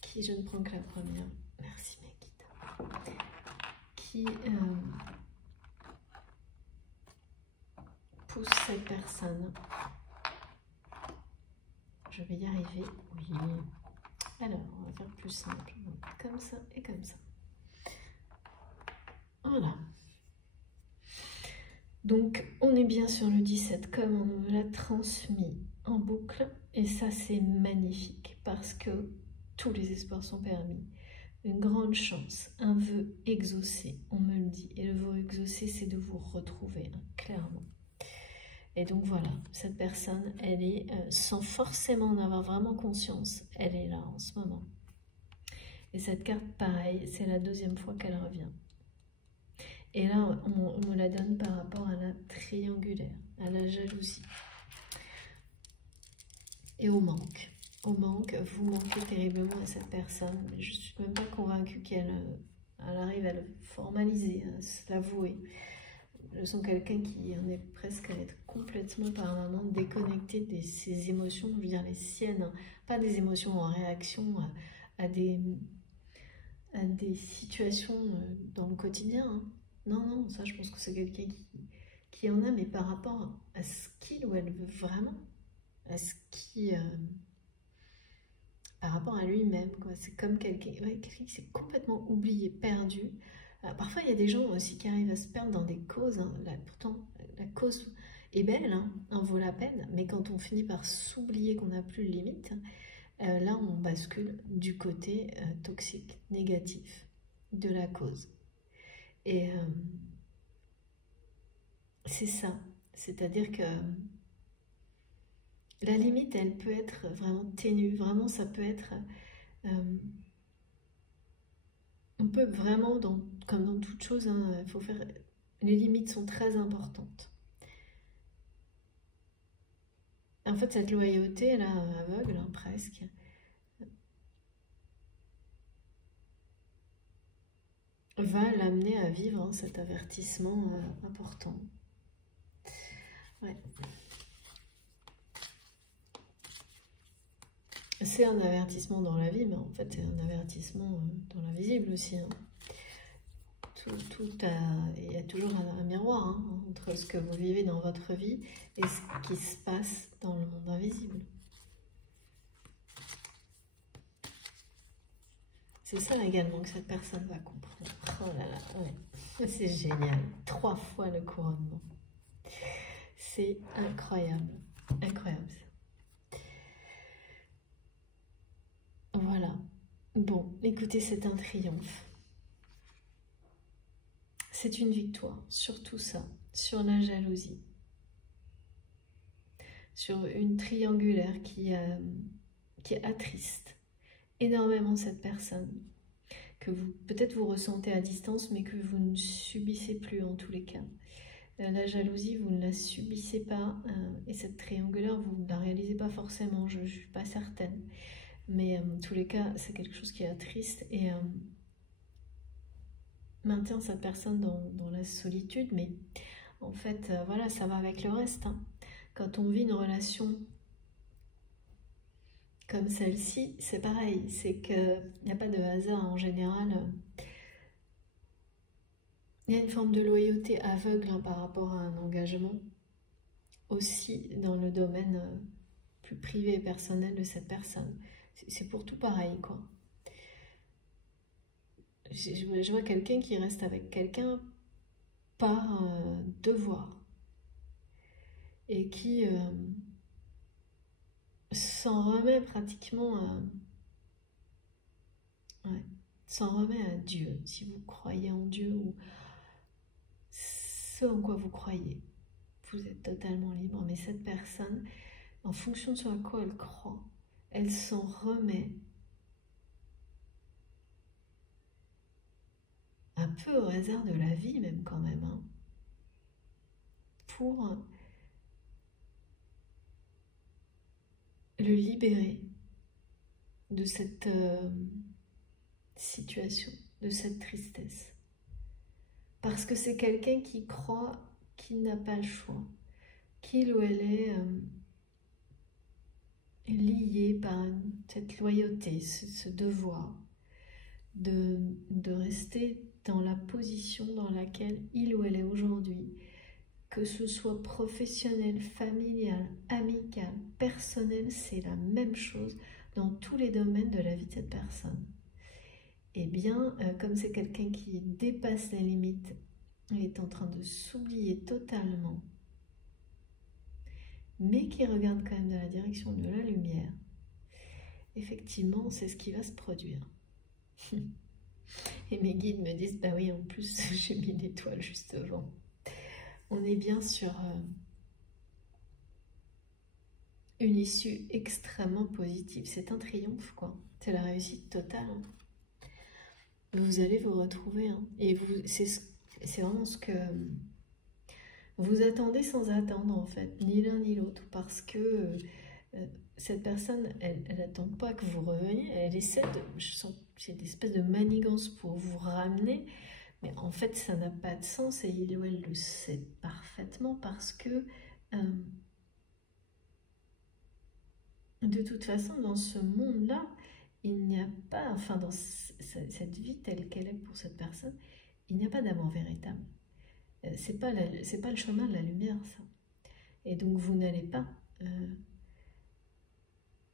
qui je ne prends que la première, merci mes guides, qui pousse cette personne. Je vais y arriver, oui. Alors, on va faire plus simple, comme ça et comme ça. Voilà. Donc, on est bien sur le 17 comme on me l'a transmis en boucle. Et ça, c'est magnifique parce que tous les espoirs sont permis. Une grande chance, un vœu exaucé, on me le dit. Et le vœu exaucé, c'est de vous retrouver, hein, clairement. Et donc voilà, cette personne, elle est, sans forcément en avoir vraiment conscience, elle est là en ce moment. Et cette carte, pareil, c'est la deuxième fois qu'elle revient. Et là, on me la donne par rapport à la triangulaire, à la jalousie. Et au manque. Au manque, vous manquez terriblement à cette personne. Je ne suis même pas convaincue qu'elle arrive à le formaliser, à se l'avouer. Je sens quelqu'un qui en est presque à être complètement par un moment déconnecté de ses émotions, je veux dire les siennes, hein. Pas des émotions en réaction à des situations dans le quotidien, hein. Non, non, ça je pense que c'est quelqu'un qui en a, mais par rapport à ce qu'il ou elle veut vraiment, à ce qui... par rapport à lui-même, quoi. C'est comme quelqu'un qui s'est complètement oublié, perdu. Parfois, il y a des gens aussi qui arrivent à se perdre dans des causes. Hein. Là, pourtant, la cause est belle, hein, en vaut la peine. Mais quand on finit par s'oublier qu'on n'a plus de limite, là, on bascule du côté toxique, négatif de la cause. Et c'est ça. C'est-à-dire que la limite, elle peut être vraiment ténue. Vraiment, ça peut être... on peut vraiment, comme dans toute chose, hein, faut faire, les limites sont très importantes. En fait, cette loyauté, là, aveugle, hein, presque, va l'amener à vivre, hein, cet avertissement important. Ouais. C'est un avertissement dans la vie, mais en fait, c'est un avertissement dans l'invisible aussi. Hein. Il y a toujours un miroir, hein, entre ce que vous vivez dans votre vie et ce qui se passe dans le monde invisible. C'est ça également que cette personne va comprendre. Oh là là, ouais. C'est génial. 3 fois le couronnement. C'est incroyable. Incroyable. Voilà. Bon, écoutez, c'est un triomphe. C'est une victoire sur tout ça, sur la jalousie, sur une triangulaire qui attriste énormément cette personne, que vous peut-être vous ressentez à distance, mais que vous ne subissez plus en tous les cas. La jalousie, vous ne la subissez pas, et cette triangulaire, vous ne la réalisez pas forcément, je ne suis pas certaine. Mais en tous les cas, c'est quelque chose qui attriste et maintient cette personne dans la solitude. Mais en fait, voilà, ça va avec le reste. Hein. Quand on vit une relation comme celle-ci, c'est pareil. C'est qu'il n'y a pas de hasard en général. Il y a une forme de loyauté aveugle, hein, par rapport à un engagement. Aussi dans le domaine plus privé et personnel de cette personne. C'est pour tout pareil, quoi. Je vois quelqu'un qui reste avec quelqu'un par devoir et qui s'en remet pratiquement ouais, s'en remet à Dieu, si vous croyez en Dieu ou ce en quoi vous croyez. Vous êtes totalement libre, mais cette personne, en fonction de ce à quoi elle croit, elle s'en remet un peu au hasard de la vie même quand même, hein, pour le libérer de cette situation, de cette tristesse. Parce que c'est quelqu'un qui croit qu'il n'a pas le choix, qu'il ou elle est lié par cette loyauté, ce devoir de rester dans la position dans laquelle il ou elle est aujourd'hui, que ce soit professionnel, familial, amical, personnel, c'est la même chose dans tous les domaines de la vie de cette personne. Eh bien, comme c'est quelqu'un qui dépasse les limites, il est en train de s'oublier totalement, mais qui regarde quand même dans la direction de la lumière, effectivement, c'est ce qui va se produire. Et mes guides me disent, bah oui, en plus, j'ai mis l'étoile juste devant. On est bien sur une issue extrêmement positive. C'est un triomphe, quoi. C'est la réussite totale. Vous allez vous retrouver. Hein. Et c'est vraiment ce que vous attendez sans attendre, en fait. Ni l'un ni l'autre. Parce que cette personne, elle n'attend pas que vous reveniez. Elle essaie de... Je sens qu'il y a des espèces de manigances pour vous ramener. Mais en fait, ça n'a pas de sens. Et il ou elle le sait parfaitement. Parce que... de toute façon, dans ce monde-là, il n'y a pas, enfin dans cette vie telle qu'elle est pour cette personne, il n'y a pas d'amour véritable. C'est pas le chemin de la lumière, ça. Et donc vous n'allez pas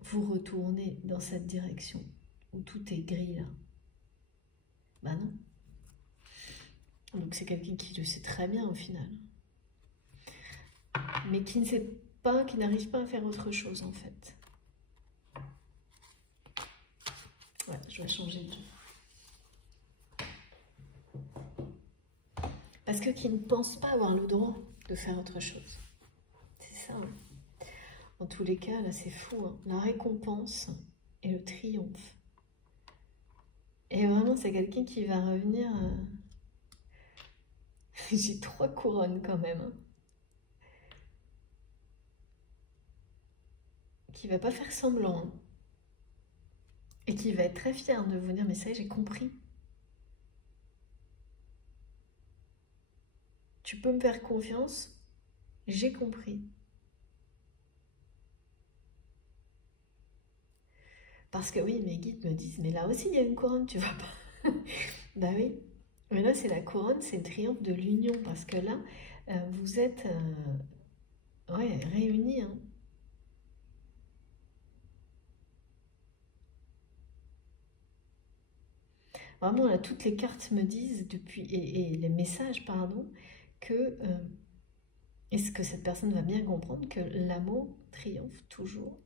vous retourner dans cette direction où tout est gris là. Bah non. Donc c'est quelqu'un qui le sait très bien au final. Mais qui ne sait pas, qui n'arrive pas à faire autre chose en fait. Ouais, je vais changer de... Parce que qui ne pense pas avoir le droit de faire autre chose. C'est ça. Hein. En tous les cas, là, c'est fou. Hein. La récompense et le triomphe. Et vraiment, c'est quelqu'un qui va revenir... J'ai 3 couronnes quand même. Hein. Qui va pas faire semblant. Hein. Et qui va être très fier de vous dire, mais ça y est, j'ai compris. Tu peux me faire confiance, j'ai compris. Parce que oui, mes guides me disent, mais là aussi il y a une couronne, tu vois pas. Bah oui, mais là c'est la couronne, c'est le triomphe de l'union, parce que là, vous êtes ouais, réunis. Hein. Vraiment, là, toutes les cartes me disent, depuis et les messages, pardon, que... est-ce que cette personne va bien comprendre que l'amour triomphe toujours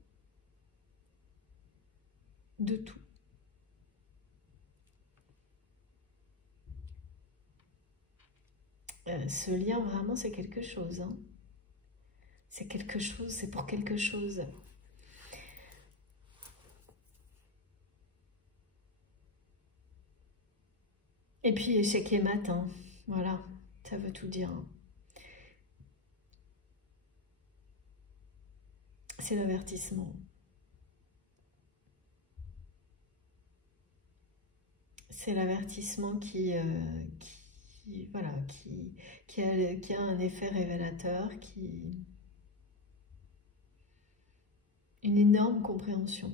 de tout? Ce lien, vraiment, c'est quelque chose. Hein. C'est quelque chose, c'est pour quelque chose. Et puis, échec et mat, hein. Voilà, ça veut tout dire. Hein. C'est l'avertissement. C'est l'avertissement voilà, qui a un effet révélateur, une énorme compréhension.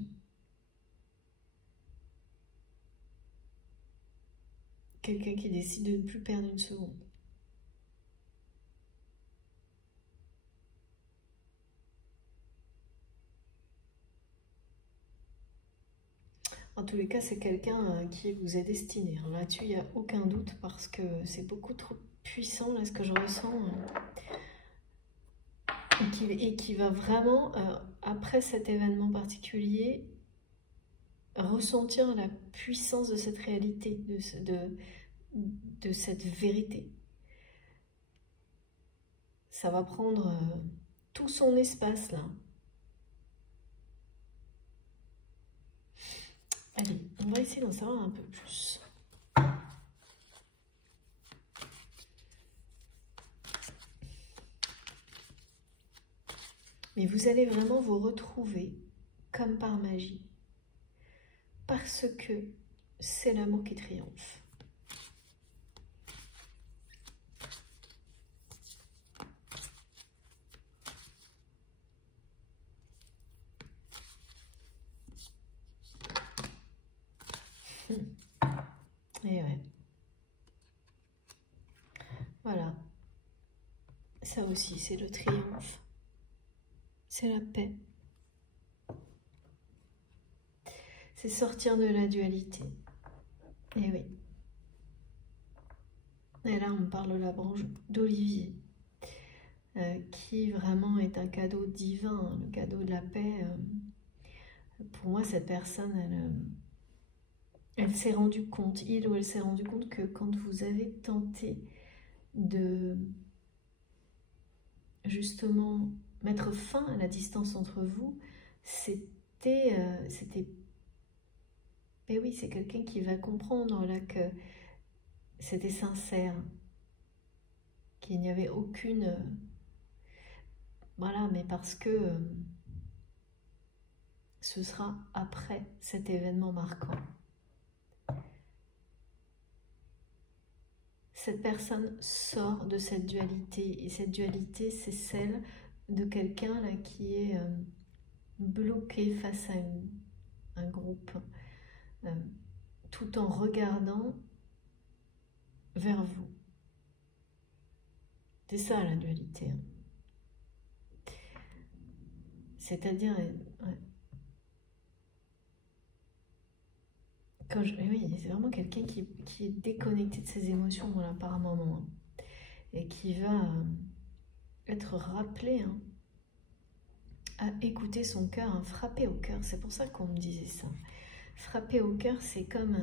Quelqu'un qui décide de ne plus perdre une seconde. En tous les cas, c'est quelqu'un qui vous est destiné. Là-dessus, il n'y a aucun doute parce que c'est beaucoup trop puissant, là, ce que je ressens. Et qui va vraiment, après cet événement particulier, ressentir la puissance de cette réalité, de cette vérité. Ça va prendre tout son espace, là. Allez, on va essayer d'en savoir un peu plus. Mais vous allez vraiment vous retrouver comme par magie. Parce que c'est l'amour qui triomphe. aussi, c'est le triomphe. C'est la paix. C'est sortir de la dualité. Et oui. Et là, on parle de la branche d'Olivier, qui vraiment est un cadeau divin, hein, le cadeau de la paix. Pour moi, cette personne, elle s'est rendue compte, il ou elle s'est rendu compte que quand vous avez tenté de justement mettre fin à la distance entre vous, mais oui, c'est quelqu'un qui va comprendre là que c'était sincère, qu'il n'y avait aucune, voilà, mais parce que ce sera après cet événement marquant. Cette personne sort de cette dualité, et cette dualité, c'est celle de quelqu'un là qui est bloqué face à un groupe, tout en regardant vers vous. C'est ça la dualité. C'est-à-dire, ouais. Oui, c'est vraiment quelqu'un qui est déconnecté de ses émotions voilà, par un moment, hein, et qui va être rappelé à écouter son cœur, hein, frapper au cœur. C'est pour ça qu'on me disait ça. Frapper au cœur, c'est comme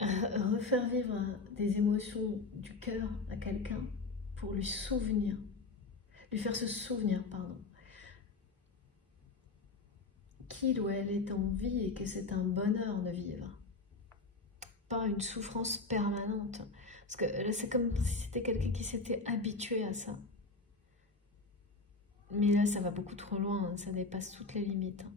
refaire vivre des émotions du cœur à quelqu'un pour lui faire se souvenir, pardon, qu'il ou elle est en vie et que c'est un bonheur de vivre, pas une souffrance permanente. Parce que là, c'est comme si c'était quelqu'un qui s'était habitué à ça. Mais là, ça va beaucoup trop loin, hein, ça dépasse toutes les limites. Hein.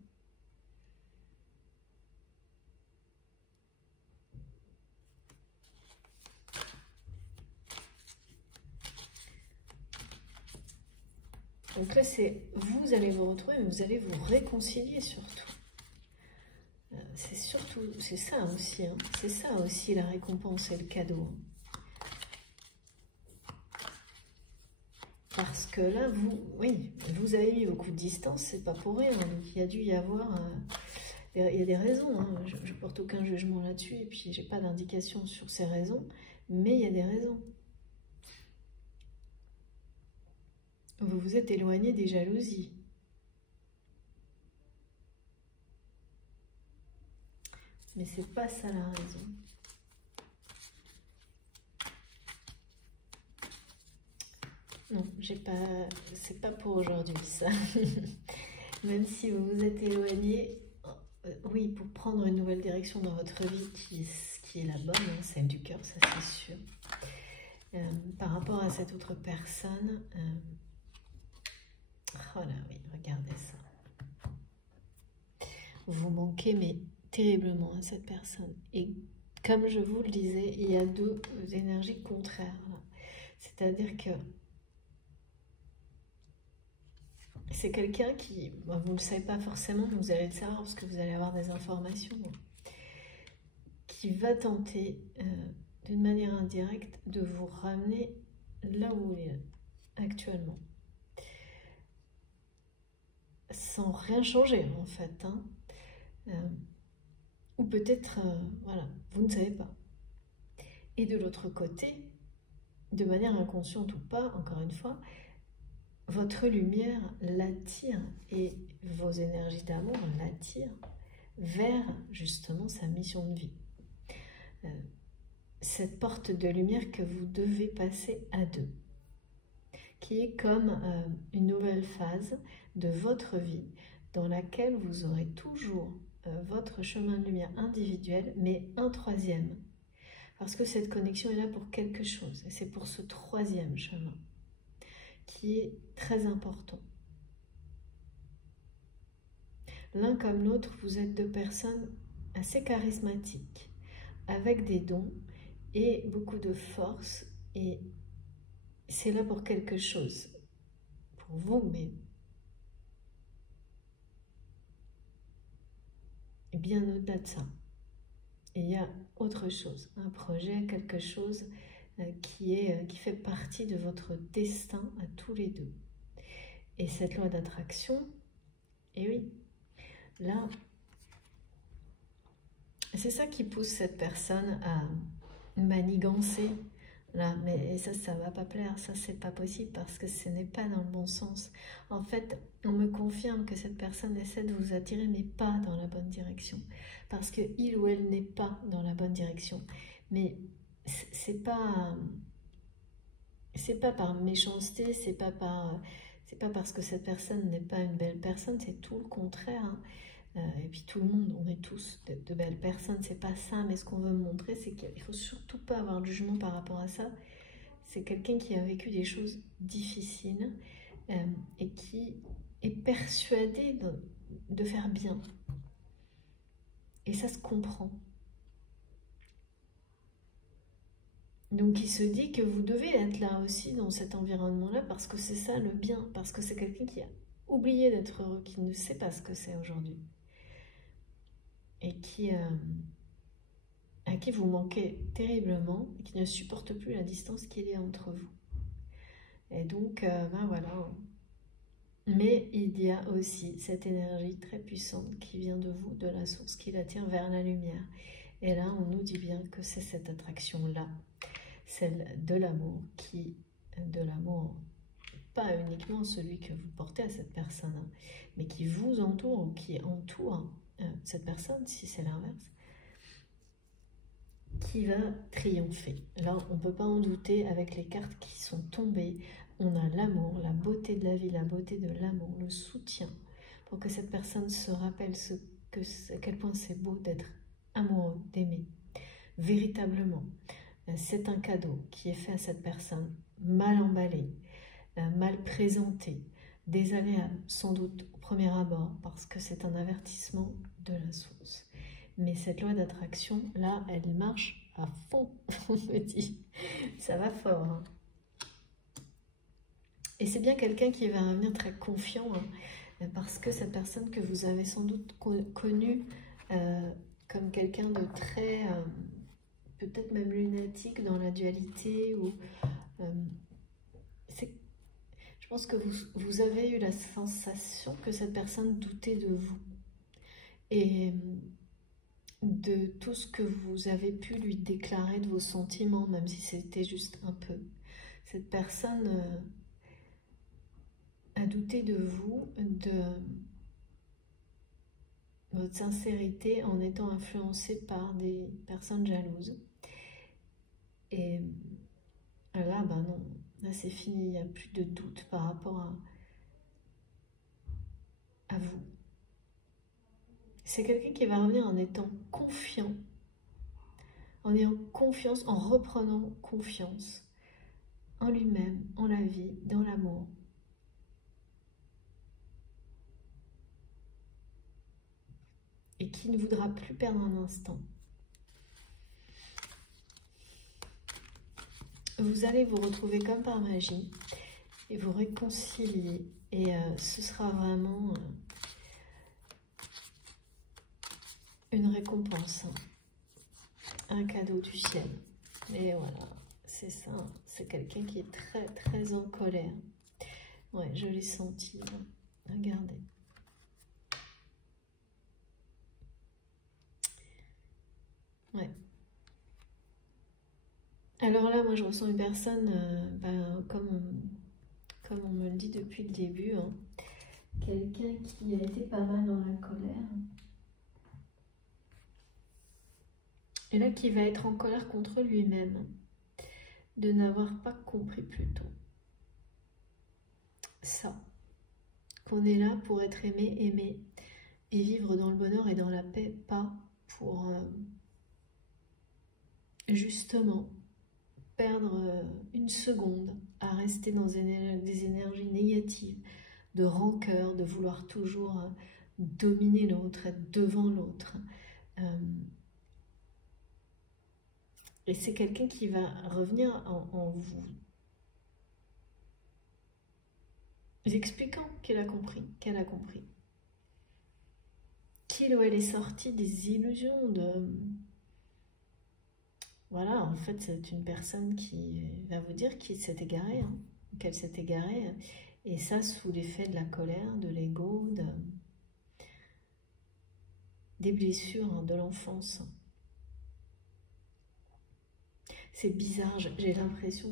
Donc là, vous allez vous retrouver, mais vous allez vous réconcilier surtout. C'est ça aussi, hein, c'est ça aussi la récompense et le cadeau. Parce que là, vous avez mis beaucoup de distance, c'est pas pour rien. Donc il y a dû y avoir, il y a des raisons. Hein, je porte aucun jugement là-dessus et puis j'ai pas d'indication sur ces raisons, mais il y a des raisons. Vous vous êtes éloigné des jalousies. Mais c'est pas ça la raison. Non, c'est pas pour aujourd'hui ça. Même si vous vous êtes éloigné, oui, pour prendre une nouvelle direction dans votre vie qui est la bonne, hein, celle du cœur, ça c'est sûr. Par rapport à cette autre personne, oh là oui, regardez ça. Vous manquez, mais terriblement à cette personne. Et comme je vous le disais, il y a deux énergies contraires. C'est-à-dire que c'est quelqu'un qui, bon, vous ne le savez pas forcément, vous allez le savoir parce que vous allez avoir des informations, qui va tenter d'une manière indirecte de vous ramener là où il est actuellement. Sans rien changer en fait. Hein. Ou peut-être, voilà, vous ne savez pas. Et de l'autre côté, de manière inconsciente ou pas, encore une fois, votre lumière l'attire et vos énergies d'amour l'attirent vers justement sa mission de vie. Cette porte de lumière que vous devez passer à deux, qui est comme une nouvelle phase de votre vie dans laquelle vous aurez toujours votre chemin de lumière individuel, mais un troisième. Parce que cette connexion est là pour quelque chose, et c'est pour ce troisième chemin qui est très important. L'un comme l'autre, vous êtes deux personnes assez charismatiques, avec des dons et beaucoup de force, et c'est là pour quelque chose, pour vous, mais bien au-delà de ça. Et il y a autre chose, un projet, quelque chose qui fait partie de votre destin à tous les deux. Et cette loi d'attraction, et oui, là, c'est ça qui pousse cette personne à manigancer. Là, mais ça va pas plaire, ça c'est pas possible parce que ce n'est pas dans le bon sens. En fait, on me confirme que cette personne essaie de vous attirer, mais pas dans la bonne direction. Parce que il ou elle n'est pas dans la bonne direction. Mais c'est pas par méchanceté, c'est pas parce que cette personne n'est pas une belle personne, c'est tout le contraire. Hein. Et puis tout le monde, on est tous de belles personnes, c'est pas ça, mais ce qu'on veut montrer, c'est qu'il faut surtout pas avoir de jugement par rapport à ça. C'est quelqu'un qui a vécu des choses difficiles et qui est persuadé de faire bien. Et ça se comprend. Donc il se dit que vous devez être là aussi dans cet environnement-là parce que c'est ça le bien, parce que c'est quelqu'un qui a oublié d'être heureux, qui ne sait pas ce que c'est aujourd'hui. Et à qui vous manquez terriblement, et qui ne supporte plus la distance qu'il y a entre vous. Et donc, ben voilà. Mais il y a aussi cette énergie très puissante qui vient de vous, de la source, qui l'attire vers la lumière. Et là, on nous dit bien que c'est cette attraction-là, celle de l'amour, pas uniquement celui que vous portez à cette personne, hein, mais qui vous entoure ou qui entoure cette personne, si c'est l'inverse, qui va triompher. Là, on ne peut pas en douter avec les cartes qui sont tombées. On a l'amour, la beauté de la vie, la beauté de l'amour, le soutien, pour que cette personne se rappelle à quel point c'est beau d'être amoureux, d'aimer, véritablement. C'est un cadeau qui est fait à cette personne, mal emballé, mal présenté, désagréable, sans doute au premier abord, parce que c'est un avertissement de la source. Mais cette loi d'attraction, là, elle marche à fond, on me dit. Ça va fort. Hein. Et c'est bien quelqu'un qui va revenir très confiant, hein, parce que cette personne que vous avez sans doute connue comme quelqu'un de très, peut-être même lunatique dans la dualité, ou je pense que vous avez eu la sensation que cette personne doutait de vous. Et de tout ce que vous avez pu lui déclarer de vos sentiments, même si c'était juste un peu. Cette personne a douté de vous, de votre sincérité en étant influencée par des personnes jalouses. Et là, ben non, là c'est fini, il n'y a plus de doute par rapport à vous. C'est quelqu'un qui va revenir en étant confiant, en ayant confiance, en reprenant confiance en lui-même, en la vie, dans l'amour. Et qui ne voudra plus perdre un instant. Vous allez vous retrouver comme par magie et vous réconcilier. Et ce sera vraiment une récompense, hein. Un cadeau du ciel. Et voilà, c'est ça. C'est quelqu'un qui est très très en colère. Ouais, je l'ai senti. Regardez. Ouais. Alors là, moi je ressens une personne, comme on me le dit depuis le début, hein, quelqu'un qui a été pas mal dans la colère. Et là, qui va être en colère contre lui-même, de n'avoir pas compris plus tôt. Ça, qu'on est là pour être aimé, aimer, et vivre dans le bonheur et dans la paix, pas pour justement perdre une seconde à rester dans des énergies négatives, de rancœur, de vouloir toujours dominer l'autre, être devant l'autre. Et c'est quelqu'un qui va revenir en vous expliquant qu'elle a compris, qu'il ou elle est sortie des illusions Voilà, en fait, c'est une personne qui va vous dire qu'il s'est égaré, hein, qu'elle s'est égarée, et ça sous l'effet de la colère, de l'ego, des blessures, hein, de l'enfance. C'est bizarre, j'ai l'impression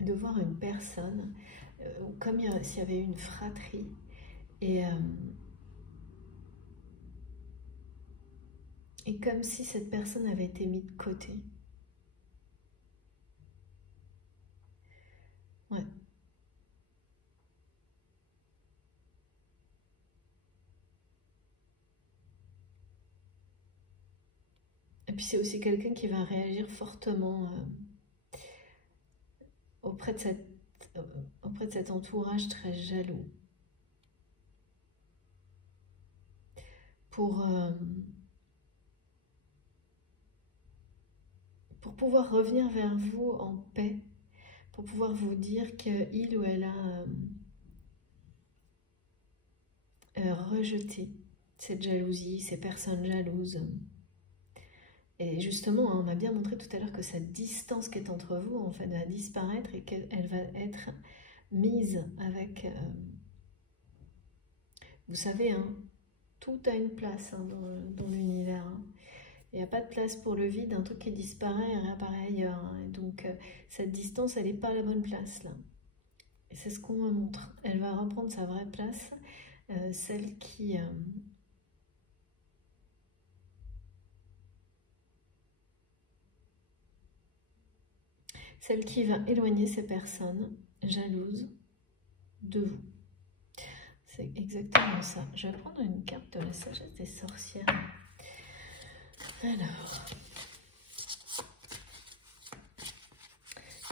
de voir une personne, comme s'il y avait une fratrie, et comme si cette personne avait été mise de côté. Ouais. Et puis c'est aussi quelqu'un qui va réagir fortement auprès de euh, auprès de cet entourage très jaloux. Pour pouvoir revenir vers vous en paix, pour pouvoir vous dire qu'il ou elle a rejeté cette jalousie, ces personnes jalouses. Et justement, hein, on a bien montré tout à l'heure que cette distance qui est entre vous, en fait, va disparaître et qu'elle va être mise avec... vous savez, hein, tout a une place, hein, dans l'univers. Hein. Il n'y a pas de place pour le vide, un truc qui disparaît et réapparaît ailleurs. Hein. Et donc, cette distance, elle n'est pas à la bonne place, là. Et c'est ce qu'on me montre. Elle va reprendre sa vraie place, celle qui... celle qui va éloigner ces personnes jalouses de vous. C'est exactement ça. Je vais prendre une carte de la sagesse des sorcières. Alors,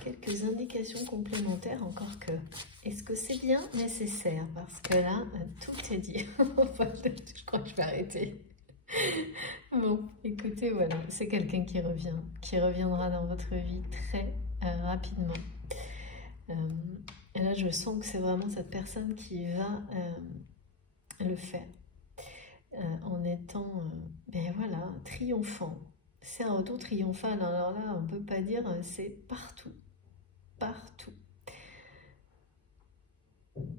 quelques indications complémentaires, encore que, est-ce que c'est bien nécessaire? Parce que là, tout est dit. Je crois que je vais arrêter. Bon, écoutez, voilà, c'est quelqu'un qui reviendra dans votre vie très rapidement. Et là, je sens que c'est vraiment cette personne qui va le faire. En étant, ben voilà, triomphant. C'est un retour triomphal, alors là, on ne peut pas dire, c'est partout, partout.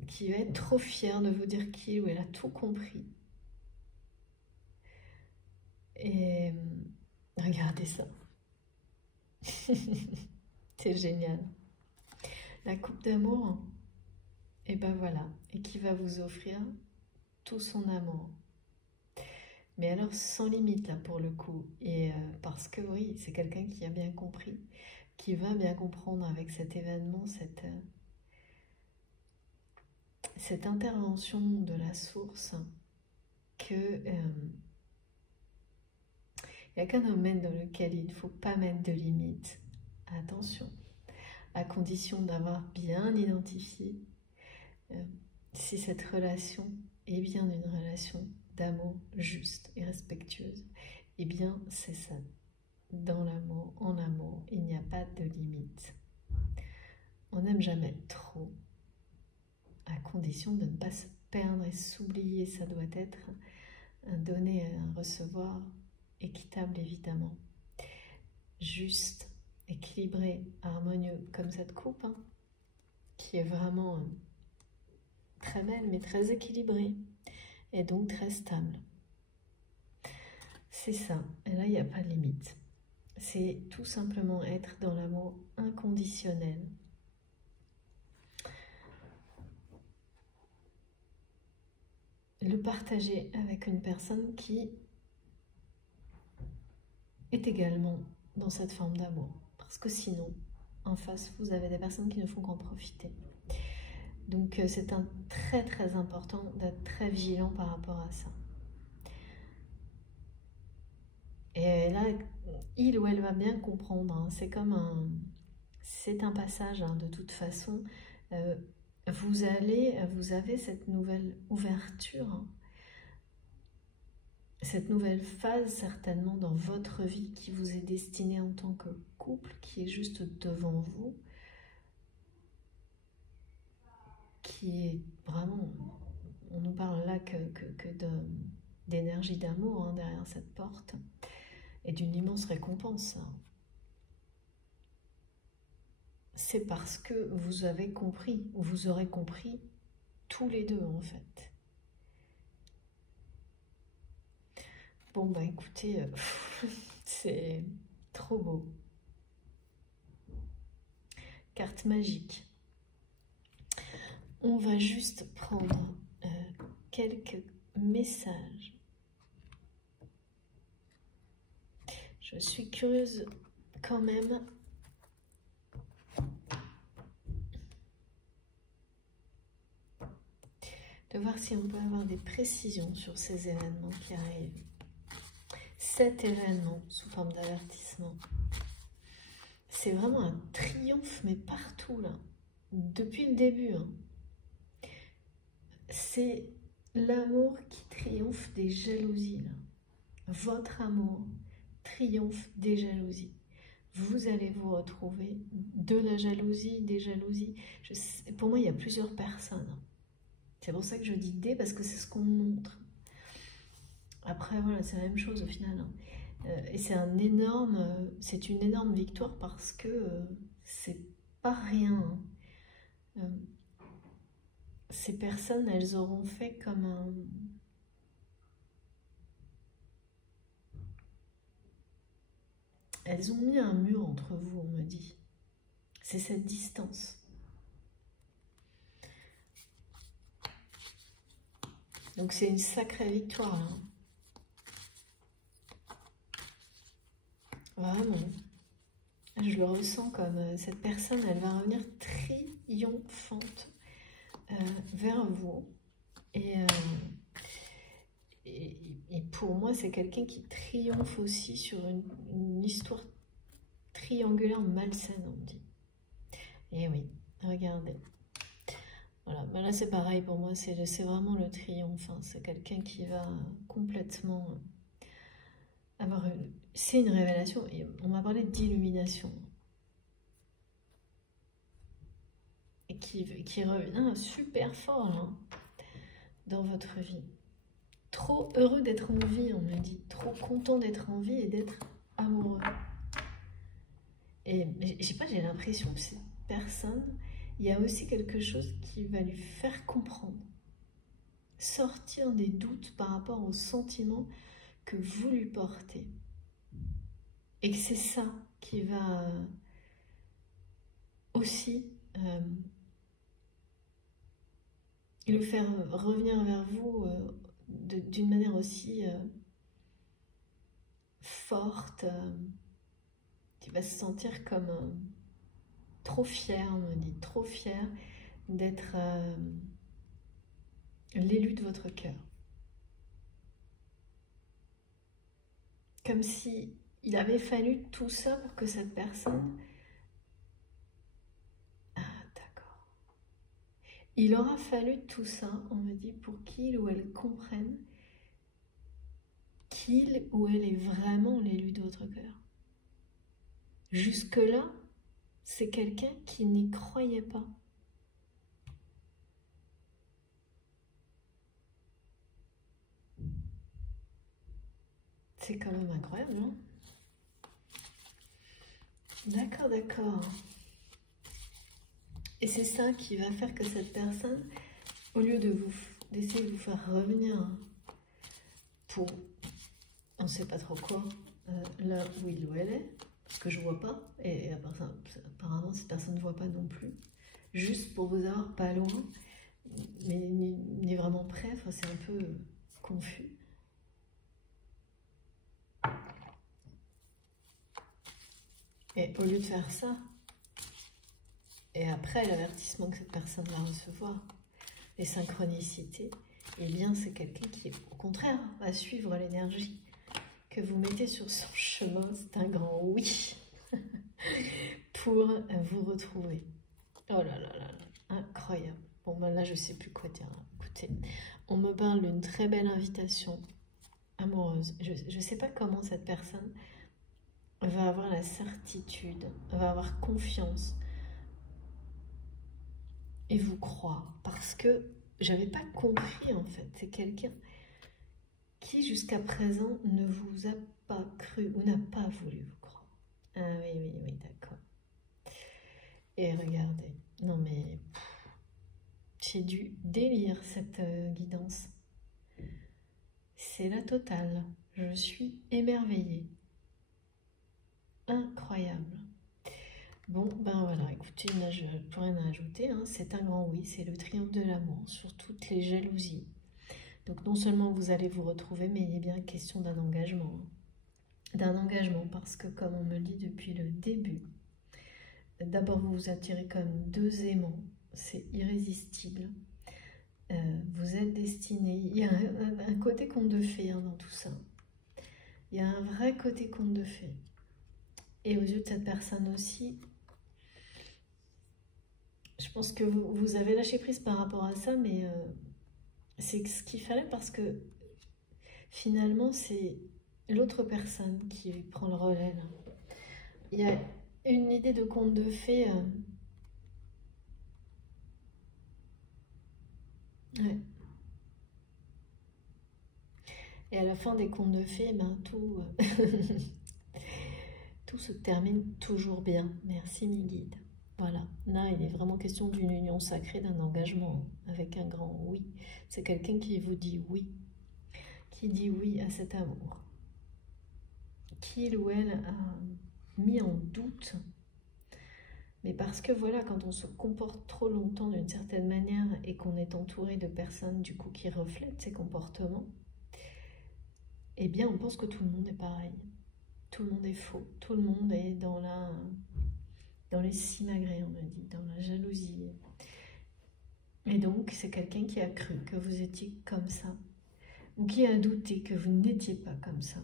Qui va être trop fier de vous dire qu'il ou elle a tout compris. Et regardez ça. C'est génial. La coupe d'amour, et ben voilà, et qui va vous offrir tout son amour. Mais alors sans limite là pour le coup, et parce que oui, c'est quelqu'un qui a bien compris, qui va bien comprendre avec cet événement, cette intervention de la source, que il n'y a qu'un domaine dans lequel il ne faut pas mettre de limites. Attention, à condition d'avoir bien identifié si cette relation est bien une relation d'amour juste et respectueuse. Eh bien, c'est ça. Dans l'amour, en amour, il n'y a pas de limite. On n'aime jamais trop, à condition de ne pas se perdre et s'oublier. Ça doit être un donner et un recevoir équitable, évidemment. Juste, équilibré, harmonieux, comme cette coupe, hein, qui est vraiment très belle, mais très équilibrée, et donc très stable. C'est ça, et là, il n'y a pas de limite. C'est tout simplement être dans l'amour inconditionnel. Le partager avec une personne qui est également dans cette forme d'amour. Parce que sinon, en face, vous avez des personnes qui ne font qu'en profiter. Donc c'est très important d'être très vigilant par rapport à ça. Et là, il ou elle va bien comprendre. Hein. C'est comme un passage, hein, de toute façon. Vous avez cette nouvelle ouverture, hein, cette nouvelle phase certainement dans votre vie qui vous est destinée en tant que couple, qui est juste devant vous, qui est vraiment, on nous parle là que d'énergie d'amour, hein, derrière cette porte, et d'une immense récompense. Hein. c'est parce que vous avez compris, ou vous aurez compris tous les deux en fait. Bon bah écoutez, c'est trop beau. Carte magique. On va juste prendre quelques messages. Je suis curieuse quand même de voir si on peut avoir des précisions sur ces événements qui arrivent. Cet événement sous forme d'avertissement, c'est vraiment un triomphe, mais partout là, depuis le début. Hein. C'est l'amour qui triomphe des jalousies. Là. Votre amour triomphe des jalousies. Vous allez vous retrouver de la jalousie, des jalousies. Pour moi, il y a plusieurs personnes. C'est pour ça que je dis des, parce que c'est ce qu'on montre. Après, voilà, c'est la même chose au final. Et c'est une énorme victoire parce que c'est pas rien. Ces personnes, elles auront fait comme un... Elles ont mis un mur entre vous, on me dit. C'est cette distance. Donc c'est une sacrée victoire, là. Vraiment. Je le ressens comme cette personne, elle va revenir triomphante vers vous. Et pour moi, c'est quelqu'un qui triomphe aussi sur une histoire triangulaire malsaine, on me dit. Et oui, regardez. Voilà, ben là c'est pareil pour moi, c'est vraiment le triomphe. Hein. C'est quelqu'un qui va complètement avoir une... C'est une révélation. Et on m'a parlé d'illumination. Et qui revient super fort là, dans votre vie. Trop heureux d'être en vie, on me dit. Trop content d'être en vie et d'être amoureux. Et j'ai l'impression que cette personne, il y a aussi quelque chose qui va lui faire comprendre. Sortir des doutes par rapport aux sentiments que vous lui portez. Et que c'est ça qui va aussi le faire revenir vers vous d'une manière aussi forte, qui va se sentir comme trop fier, on me dit, trop fier d'être l'élu de votre cœur. Comme si il avait fallu tout ça pour que cette personne... Ah, d'accord. Il aura fallu tout ça, on me dit, pour qu'il ou elle comprenne qu'il ou elle est vraiment l'élu de votre cœur. Jusque-là, c'est quelqu'un qui n'y croyait pas. C'est quand même incroyable, non? D'accord, d'accord. Et c'est ça qui va faire que cette personne, au lieu d'essayer de vous faire revenir pour on ne sait pas trop quoi, là où il ou elle est, parce que je ne vois pas, et apparemment cette personne ne voit pas non plus, juste pour vous avoir pas loin, mais ni vraiment près, enfin, c'est un peu confus. Et au lieu de faire ça, et après l'avertissement que cette personne va recevoir, les synchronicités, eh bien c'est quelqu'un qui, au contraire, va suivre l'énergie que vous mettez sur son chemin. C'est un grand oui pour vous retrouver. Oh là là là là, incroyable. Bon ben là je sais plus quoi dire. Écoutez, on me parle d'une très belle invitation amoureuse. Je ne sais pas comment cette personne va avoir la certitude, va avoir confiance et vous croire, parce que j'avais pas compris en fait. C'est quelqu'un qui jusqu'à présent ne vous a pas cru ou n'a pas voulu vous croire. Ah oui, oui, oui, d'accord. Et regardez, non mais c'est du délire cette guidance. C'est la totale. Je suis émerveillée. Incroyable. Bon, ben voilà, écoutez, là je n'ai plus rien à ajouter. Hein. C'est un grand oui, c'est le triomphe de l'amour sur toutes les jalousies. Donc non seulement vous allez vous retrouver, mais il est bien question d'un engagement. Hein. D'un engagement, parce que comme on me le dit depuis le début, d'abord vous vous attirez comme deux aimants, c'est irrésistible. Vous êtes destinés, il y a un côté conte de fées hein, dans tout ça. Il y a un vrai côté conte de fées. Et aux yeux de cette personne aussi, je pense que vous avez lâché prise par rapport à ça, mais c'est ce qu'il fallait parce que finalement, c'est l'autre personne qui prend le relais. Là. Il y a une idée de conte de fées. Ouais. Et à la fin des contes de fées, ben, tout se termine toujours bien. Merci mes guides. Voilà, là il est vraiment question d'une union sacrée, d'un engagement avec un grand oui. C'est quelqu'un qui vous dit oui, qui dit oui à cet amour, qu'il ou elle a mis en doute. Mais parce que voilà, quand on se comporte trop longtemps d'une certaine manière et qu'on est entouré de personnes du coup qui reflètent ces comportements, eh bien on pense que tout le monde est pareil. Tout le monde est faux, tout le monde est dans les simagrées, on a dit, dans la jalousie. Et donc, c'est quelqu'un qui a cru que vous étiez comme ça, ou qui a douté que vous n'étiez pas comme ça,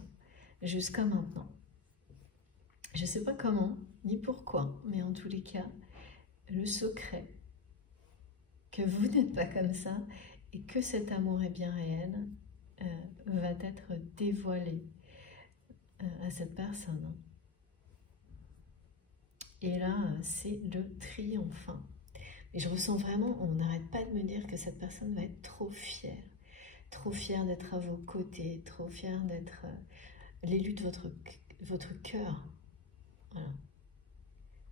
jusqu'à maintenant. Je ne sais pas comment, ni pourquoi, mais en tous les cas, le secret que vous n'êtes pas comme ça, et que cet amour est bien réel, va être dévoilé à cette personne. Et là, c'est le triomphe. Et je ressens vraiment, on n'arrête pas de me dire que cette personne va être trop fière d'être à vos côtés, trop fière d'être l'élu de votre cœur. Voilà.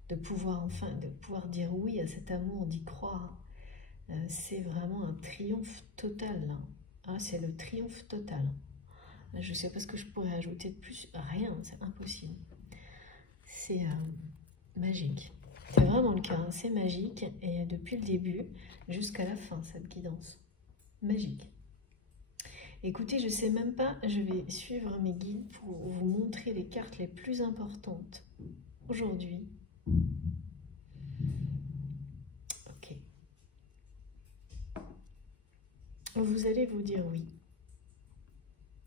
De pouvoir dire oui à cet amour, d'y croire. C'est vraiment un triomphe total. Là. Ah, c'est le triomphe total. Je ne sais pas ce que je pourrais ajouter de plus. Rien, c'est impossible. C'est magique. C'est vraiment le cas, hein. C'est magique. Et depuis le début jusqu'à la fin, cette guidance. Magique. Écoutez, je ne sais même pas, je vais suivre mes guides pour vous montrer les cartes les plus importantes aujourd'hui. Ok. Vous allez vous dire oui.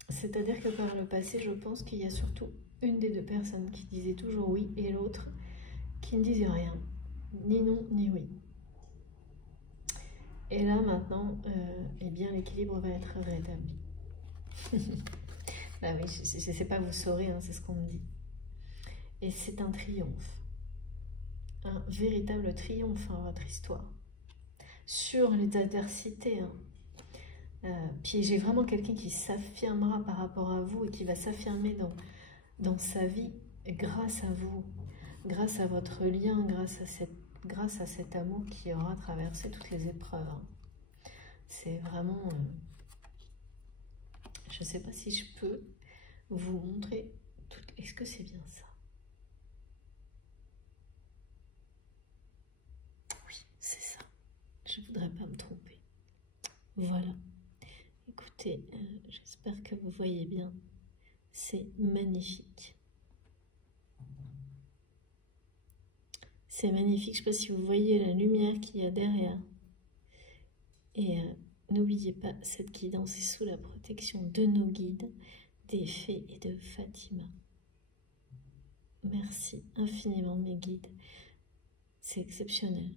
C'est-à-dire que par le passé, je pense qu'il y a surtout une des deux personnes qui disait toujours oui et l'autre qui ne disait rien. Ni non, ni oui. Et là, maintenant, eh bien, l'équilibre va être rétabli. Bah oui, je ne sais pas, vous saurez, hein, c'est ce qu'on me dit. Et c'est un triomphe. Un véritable triomphe dans votre histoire. Sur les adversités. Hein. Puis j'ai vraiment quelqu'un qui s'affirmera par rapport à vous et qui va s'affirmer dans sa vie grâce à vous. Grâce à votre lien, grâce à cet amour qui aura traversé toutes les épreuves. Hein. C'est vraiment... je ne sais pas si je peux vous montrer... Est-ce que c'est bien ça? Oui, c'est ça. Je ne voudrais pas me tromper. Voilà. Écoutez, j'espère que vous voyez bien. C'est magnifique. C'est magnifique. Je ne sais pas si vous voyez la lumière qu'il y a derrière. Et n'oubliez pas, cette guidance est sous la protection de nos guides, des fées et de Fatima. Merci infiniment mes guides. C'est exceptionnel.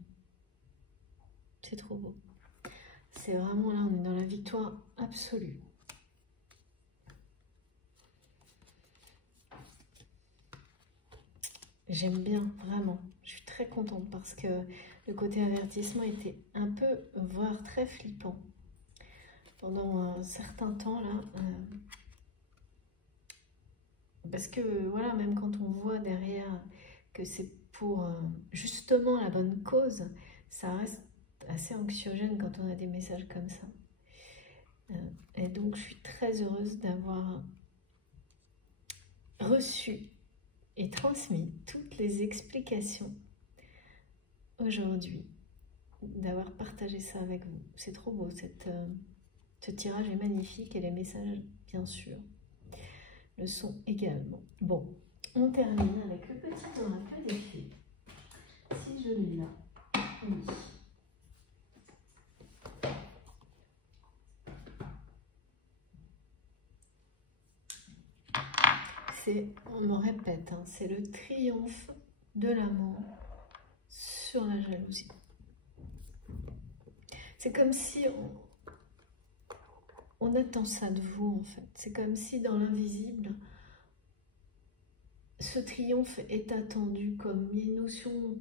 C'est trop beau. C'est vraiment là, on est dans la victoire absolue. J'aime bien, vraiment. Je suis très contente parce que le côté avertissement était un peu, voire très flippant. Pendant un certain temps, là. Parce que, voilà, même quand on voit derrière que c'est pour justement la bonne cause, ça reste assez anxiogène quand on a des messages comme ça. Et donc, je suis très heureuse d'avoir reçu et transmis toutes les explications aujourd'hui, d'avoir partagé ça avec vous. C'est trop beau, ce tirage est magnifique et les messages, bien sûr, le sont également. Bon, on termine avec le petit oracle des fées. Si je l'ai là, oui. On me répète, hein, c'est le triomphe de l'amour sur la jalousie. C'est comme si on attend ça de vous, en fait. C'est comme si dans l'invisible, ce triomphe est attendu comme une notion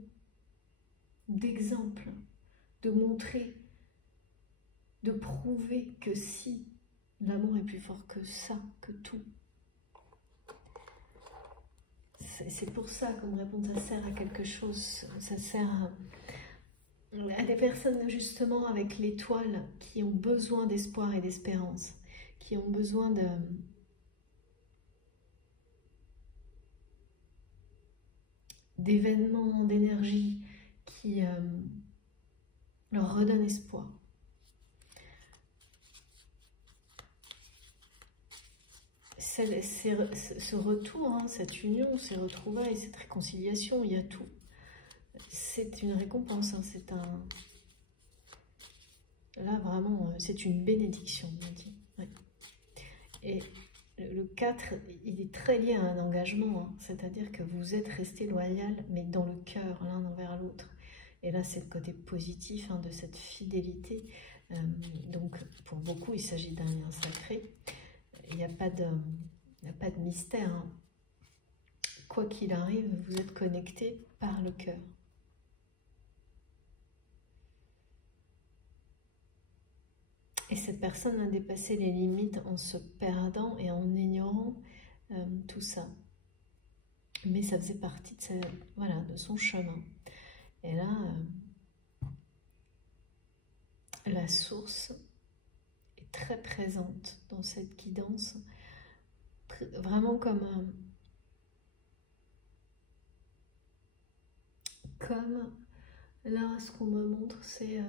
d'exemple, de montrer, de prouver que si l'amour est plus fort que ça, que tout. C'est pour ça, comme réponse, ça sert à quelque chose, ça sert à des personnes justement avec l'étoile qui ont besoin d'espoir et d'espérance, qui ont besoin d'événements, d'énergie qui leur redonnent espoir. Ce retour, hein, cette union, ces retrouvailles, cette réconciliation, il y a tout. C'est une récompense, hein, c'est un... Là, vraiment, c'est une bénédiction, on dit. Ouais. Et le 4, il est très lié à un engagement, hein, c'est-à-dire que vous êtes resté loyal, mais dans le cœur, l'un envers l'autre. Et là, c'est le côté positif, hein, de cette fidélité. Donc, pour beaucoup, il s'agit d'un lien sacré. Il n'y a pas de mystère. Hein. Quoi qu'il arrive, vous êtes connecté par le cœur. Et cette personne a dépassé les limites en se perdant et en ignorant tout ça. Mais ça faisait partie de son chemin. Et là, la source est très présente dans cette guidance. Vraiment comme là, ce qu'on me montre, c'est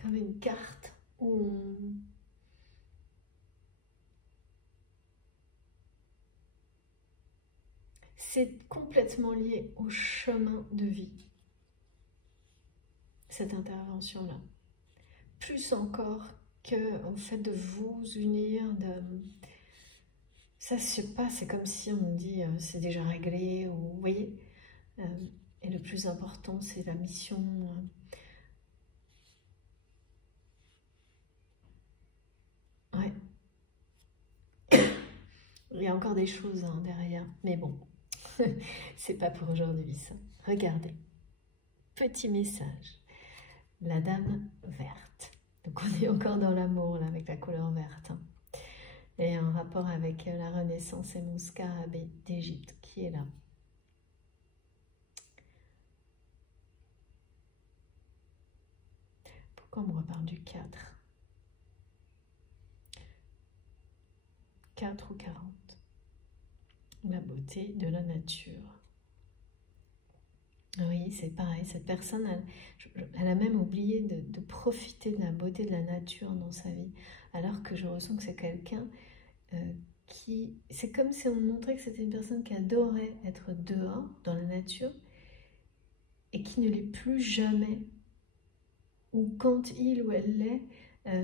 comme une carte où c'est complètement lié au chemin de vie, cette intervention-là. Plus encore qu'au fait de vous unir, ça se passe, c'est comme si on dit c'est déjà réglé, ou vous voyez. Et le plus important, c'est la mission. Ouais. Il y a encore des choses hein, derrière, mais bon, c'est pas pour aujourd'hui ça. Regardez, petit message, la dame verte. Donc on est encore dans l'amour là, avec la couleur verte. Hein. Et un rapport avec la Renaissance et mon scarabée d'Égypte qui est là. Pourquoi on me reparle du 4 ? 4 ou 40. La beauté de la nature. Oui, c'est pareil, cette personne, elle a même oublié de profiter de la beauté de la nature dans sa vie, alors que je ressens que c'est quelqu'un qui... C'est comme si on me montrait que c'était une personne qui adorait être dehors, dans la nature, et qui ne l'est plus jamais. Ou quand il ou elle l'est,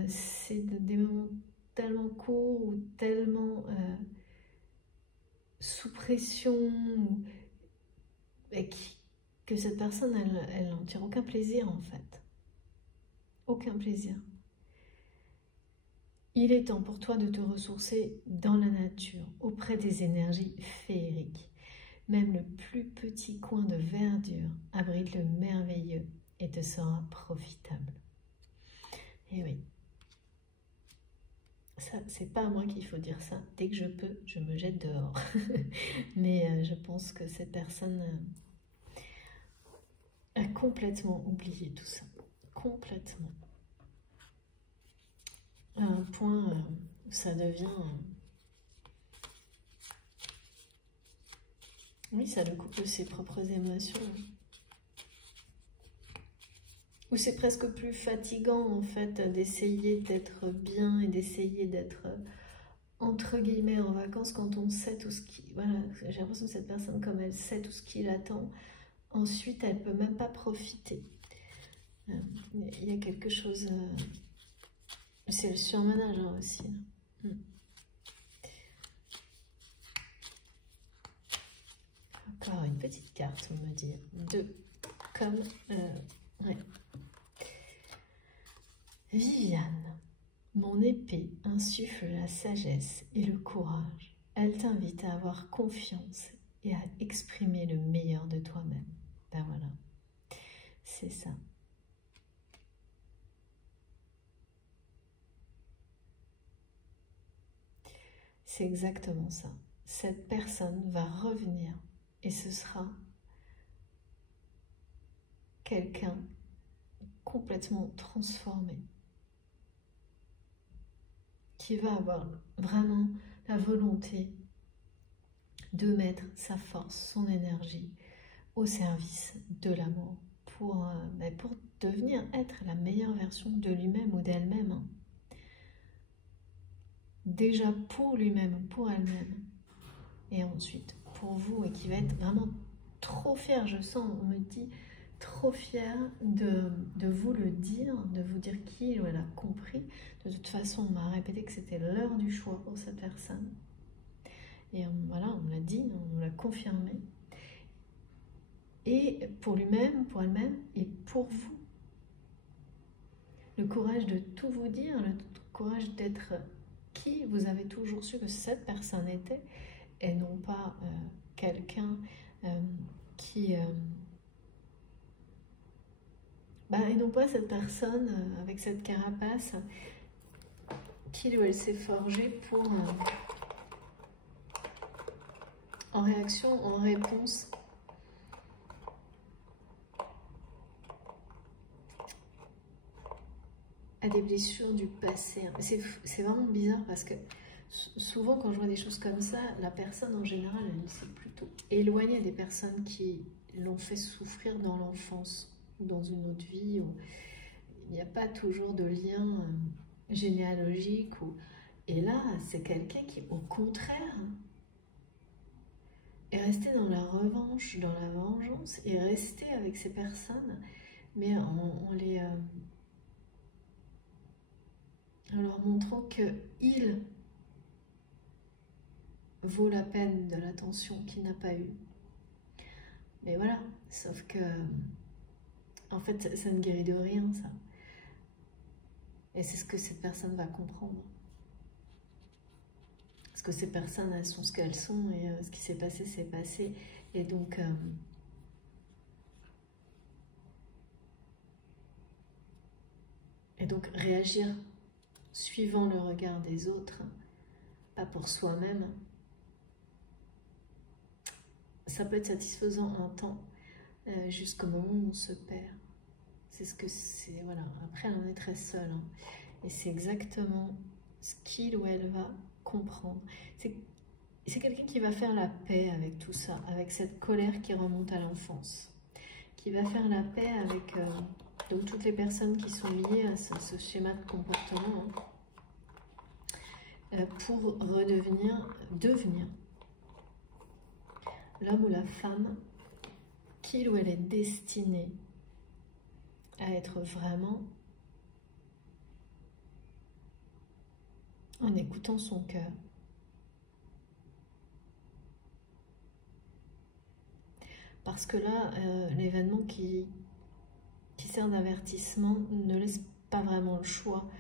c'est des moments tellement courts ou tellement sous pression, et que cette personne, elle n'en tire aucun plaisir en fait. Aucun plaisir. Il est temps pour toi de te ressourcer dans la nature, auprès des énergies féeriques. Même le plus petit coin de verdure abrite le merveilleux et te sera profitable. Et oui, ça, c'est pas à moi qu'il faut dire ça. Dès que je peux, je me jette dehors. Mais je pense que cette personne... a complètement oublié tout ça. Complètement. À un point où ça devient... oui, ça le coupe de ses propres émotions. Ou c'est presque plus fatigant, en fait, d'essayer d'être bien et d'essayer d'être, entre guillemets, en vacances quand on sait tout ce qui... Voilà, j'ai l'impression que cette personne, comme elle sait tout ce qui l'attend, ensuite, elle ne peut même pas profiter. Il y a quelque chose... c'est le surmenage hein, aussi. Encore une petite carte, on me dit. 2. Comme... ouais. Viviane, mon épée insuffle la sagesse et le courage. Elle t'invite à avoir confiance et à exprimer le meilleur de toi-même. Ben voilà, c'est ça. C'est exactement ça. Cette personne va revenir et ce sera quelqu'un complètement transformé, qui va avoir vraiment la volonté de mettre sa force, son énergie au service de l'amour pour devenir être la meilleure version de lui-même ou d'elle-même. Hein. Déjà pour lui-même, pour elle-même, et ensuite pour vous, et qui va être vraiment trop fier, je sens, on me dit, trop fier de vous le dire, de vous dire qu'il ou elle a compris. De toute façon, on m'a répété que c'était l'heure du choix pour cette personne. Et voilà, on me l'a dit, on me l'a confirmé. Et pour lui-même, pour elle-même, et pour vous. Le courage de tout vous dire, le courage d'être qui vous avez toujours su que cette personne était, et non pas quelqu'un qui... et non pas cette personne avec cette carapace qui ou elle s'est forgée pour... en réaction, en réponse à des blessures du passé. C'est vraiment bizarre parce que souvent quand je vois des choses comme ça, la personne en général, elle s'est plutôt éloignée des personnes qui l'ont fait souffrir dans l'enfance ou dans une autre vie. Où il n'y a pas toujours de lien généalogique. Et là, c'est quelqu'un qui, au contraire, est resté dans la revanche, dans la vengeance, et resté avec ces personnes, mais en leur montrant qu'il vaut la peine de l'attention qu'il n'a pas eue. Mais voilà, sauf que, en fait, ça ne guérit de rien, ça. Et c'est ce que cette personne va comprendre. Parce que ces personnes, elles sont ce qu'elles sont, et ce qui s'est passé, c'est passé. Et donc... réagir suivant le regard des autres, pas pour soi-même, ça peut être satisfaisant un temps, jusqu'au moment où on se perd. C'est ce que c'est, voilà. Après, elle en est très seule. Hein. Et c'est exactement ce qu'il ou elle va comprendre. C'est quelqu'un qui va faire la paix avec tout ça, avec cette colère qui remonte à l'enfance. Qui va faire la paix avec donc toutes les personnes qui sont liées à ce schéma de comportement. Pour devenir l'homme ou la femme qu'il ou elle est destiné à être vraiment en écoutant son cœur. Parce que là, l'événement qui sert d'avertissement ne laisse pas vraiment le choix.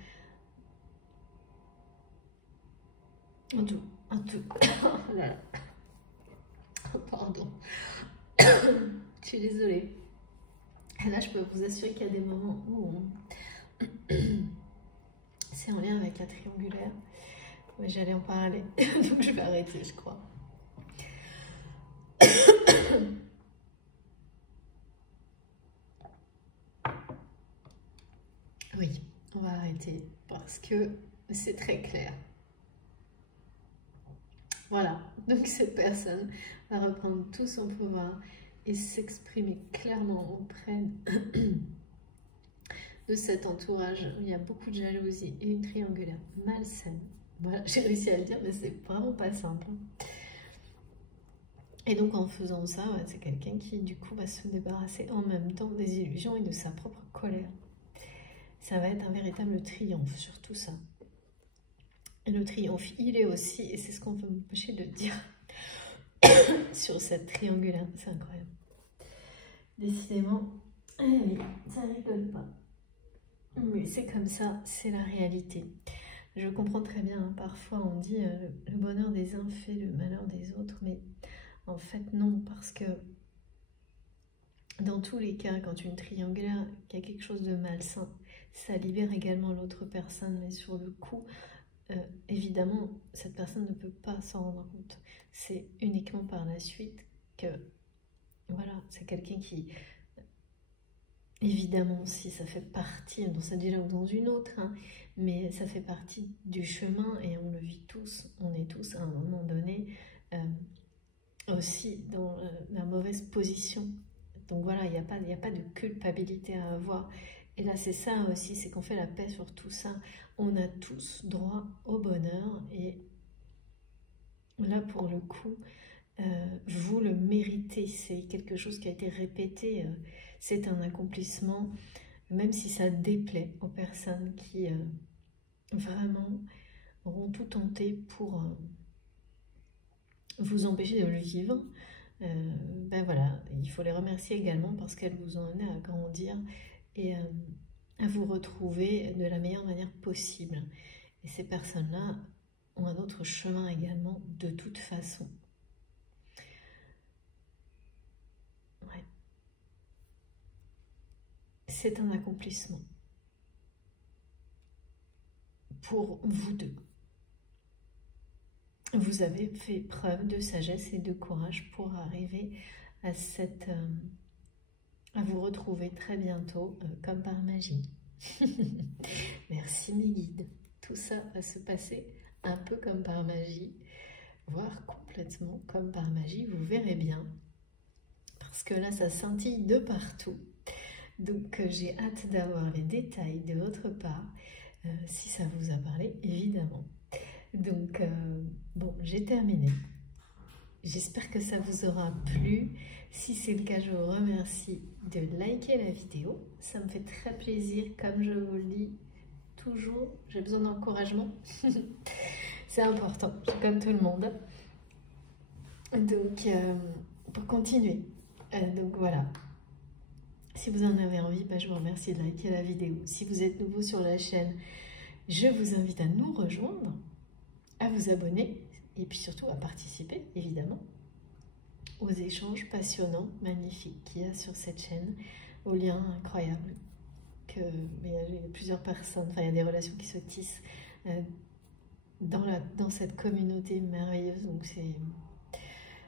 Un tout. Oh là là. Oh, pardon. Je suis désolée. Et là, je peux vous assurer qu'il y a des moments où c'est en lien avec la triangulaire. Mais j'allais en parler, donc je vais arrêter, je crois. Oui, on va arrêter parce que c'est très clair. Voilà, donc cette personne va reprendre tout son pouvoir et s'exprimer clairement auprès de cet entourage où il y a beaucoup de jalousie et une triangulaire malsaine. Voilà, j'ai réussi à le dire, mais c'est vraiment pas simple. Et donc en faisant ça, c'est quelqu'un qui du coup va se débarrasser en même temps des illusions et de sa propre colère. Ça va être un véritable triomphe sur tout ça. Et le triomphe, il est aussi, et c'est ce qu'on veut m'empêcher de dire sur cette triangulaire, c'est incroyable. Décidément, oui, ça rigole pas. Mais c'est comme ça, c'est la réalité. Je comprends très bien, hein, parfois on dit le bonheur des uns fait le malheur des autres, mais en fait non, parce que dans tous les cas, quand une triangulaire, il y a quelque chose de malsain, ça libère également l'autre personne, mais sur le coup, évidemment, cette personne ne peut pas s'en rendre compte. C'est uniquement par la suite que, voilà, c'est quelqu'un qui, évidemment, si ça fait partie, dans cette vie-là ou dans une autre, hein, mais ça fait partie du chemin et on le vit tous, on est tous à un moment donné aussi dans la mauvaise position. Donc voilà, il n'y a pas de culpabilité à avoir. Et là, c'est ça aussi, c'est qu'on fait la paix sur tout ça. On a tous droit au bonheur. Et là, pour le coup, vous le méritez. C'est quelque chose qui a été répété. C'est un accomplissement, même si ça déplaît aux personnes qui vraiment auront tout tenté pour vous empêcher de le vivre. Ben voilà, il faut les remercier également parce qu'elles vous ont amené à grandir et à vous retrouver de la meilleure manière possible. Et ces personnes-là ont un autre chemin également de toute façon. Ouais. C'est un accomplissement pour vous deux. Vous avez fait preuve de sagesse et de courage pour arriver à à vous retrouver très bientôt comme par magie. Merci mes guides. Tout ça va se passer un peu comme par magie, voire complètement comme par magie, vous verrez bien. Parce que là, ça scintille de partout. Donc, j'ai hâte d'avoir les détails de votre part, si ça vous a parlé, évidemment. Donc, bon, j'ai terminé. J'espère que ça vous aura plu. Si c'est le cas, je vous remercie de liker la vidéo. Ça me fait très plaisir, comme je vous le dis toujours, j'ai besoin d'encouragement. C'est important, comme tout le monde. Donc, pour continuer. Donc voilà. Si vous en avez envie, je vous remercie de liker la vidéo. Si vous êtes nouveau sur la chaîne, je vous invite à nous rejoindre, à vous abonner et puis surtout à participer, évidemment, aux échanges passionnants, magnifiques qu'il y a sur cette chaîne, aux liens incroyables. Il y a plusieurs personnes, enfin il y a des relations qui se tissent dans cette communauté merveilleuse, donc c'est...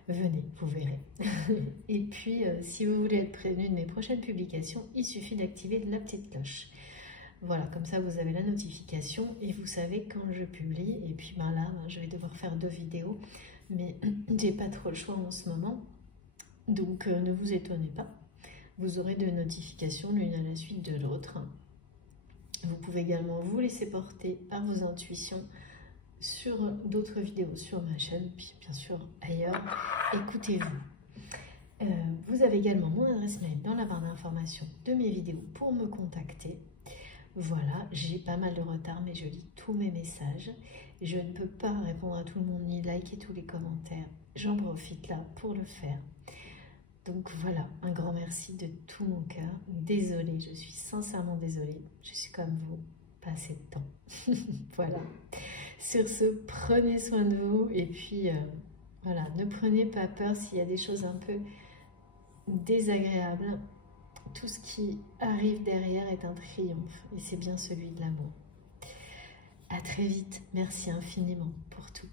Venez, vous verrez. Et puis, si vous voulez être prévenu de mes prochaines publications, il suffit d'activer la petite cloche. Voilà, comme ça vous avez la notification et vous savez quand je publie. Et puis là, je vais devoir faire 2 vidéos, mais j'ai pas trop le choix en ce moment. Donc, ne vous étonnez pas. Vous aurez 2 notifications, l'une à la suite de l'autre. Vous pouvez également vous laisser porter par vos intuitions sur d'autres vidéos sur ma chaîne, puis bien sûr ailleurs, écoutez-vous. Vous avez également mon adresse mail dans la barre d'information de mes vidéos pour me contacter. Voilà, j'ai pas mal de retard, mais je lis tous mes messages. Je ne peux pas répondre à tout le monde ni liker tous les commentaires. J'en profite là pour le faire. Donc voilà, un grand merci de tout mon cœur. Désolée, je suis sincèrement désolée. Je suis comme vous, pas assez de temps. Voilà. Sur ce, prenez soin de vous et puis voilà, ne prenez pas peur s'il y a des choses un peu désagréables. Tout ce qui arrive derrière est un triomphe et c'est bien celui de l'amour. À très vite, merci infiniment pour tout.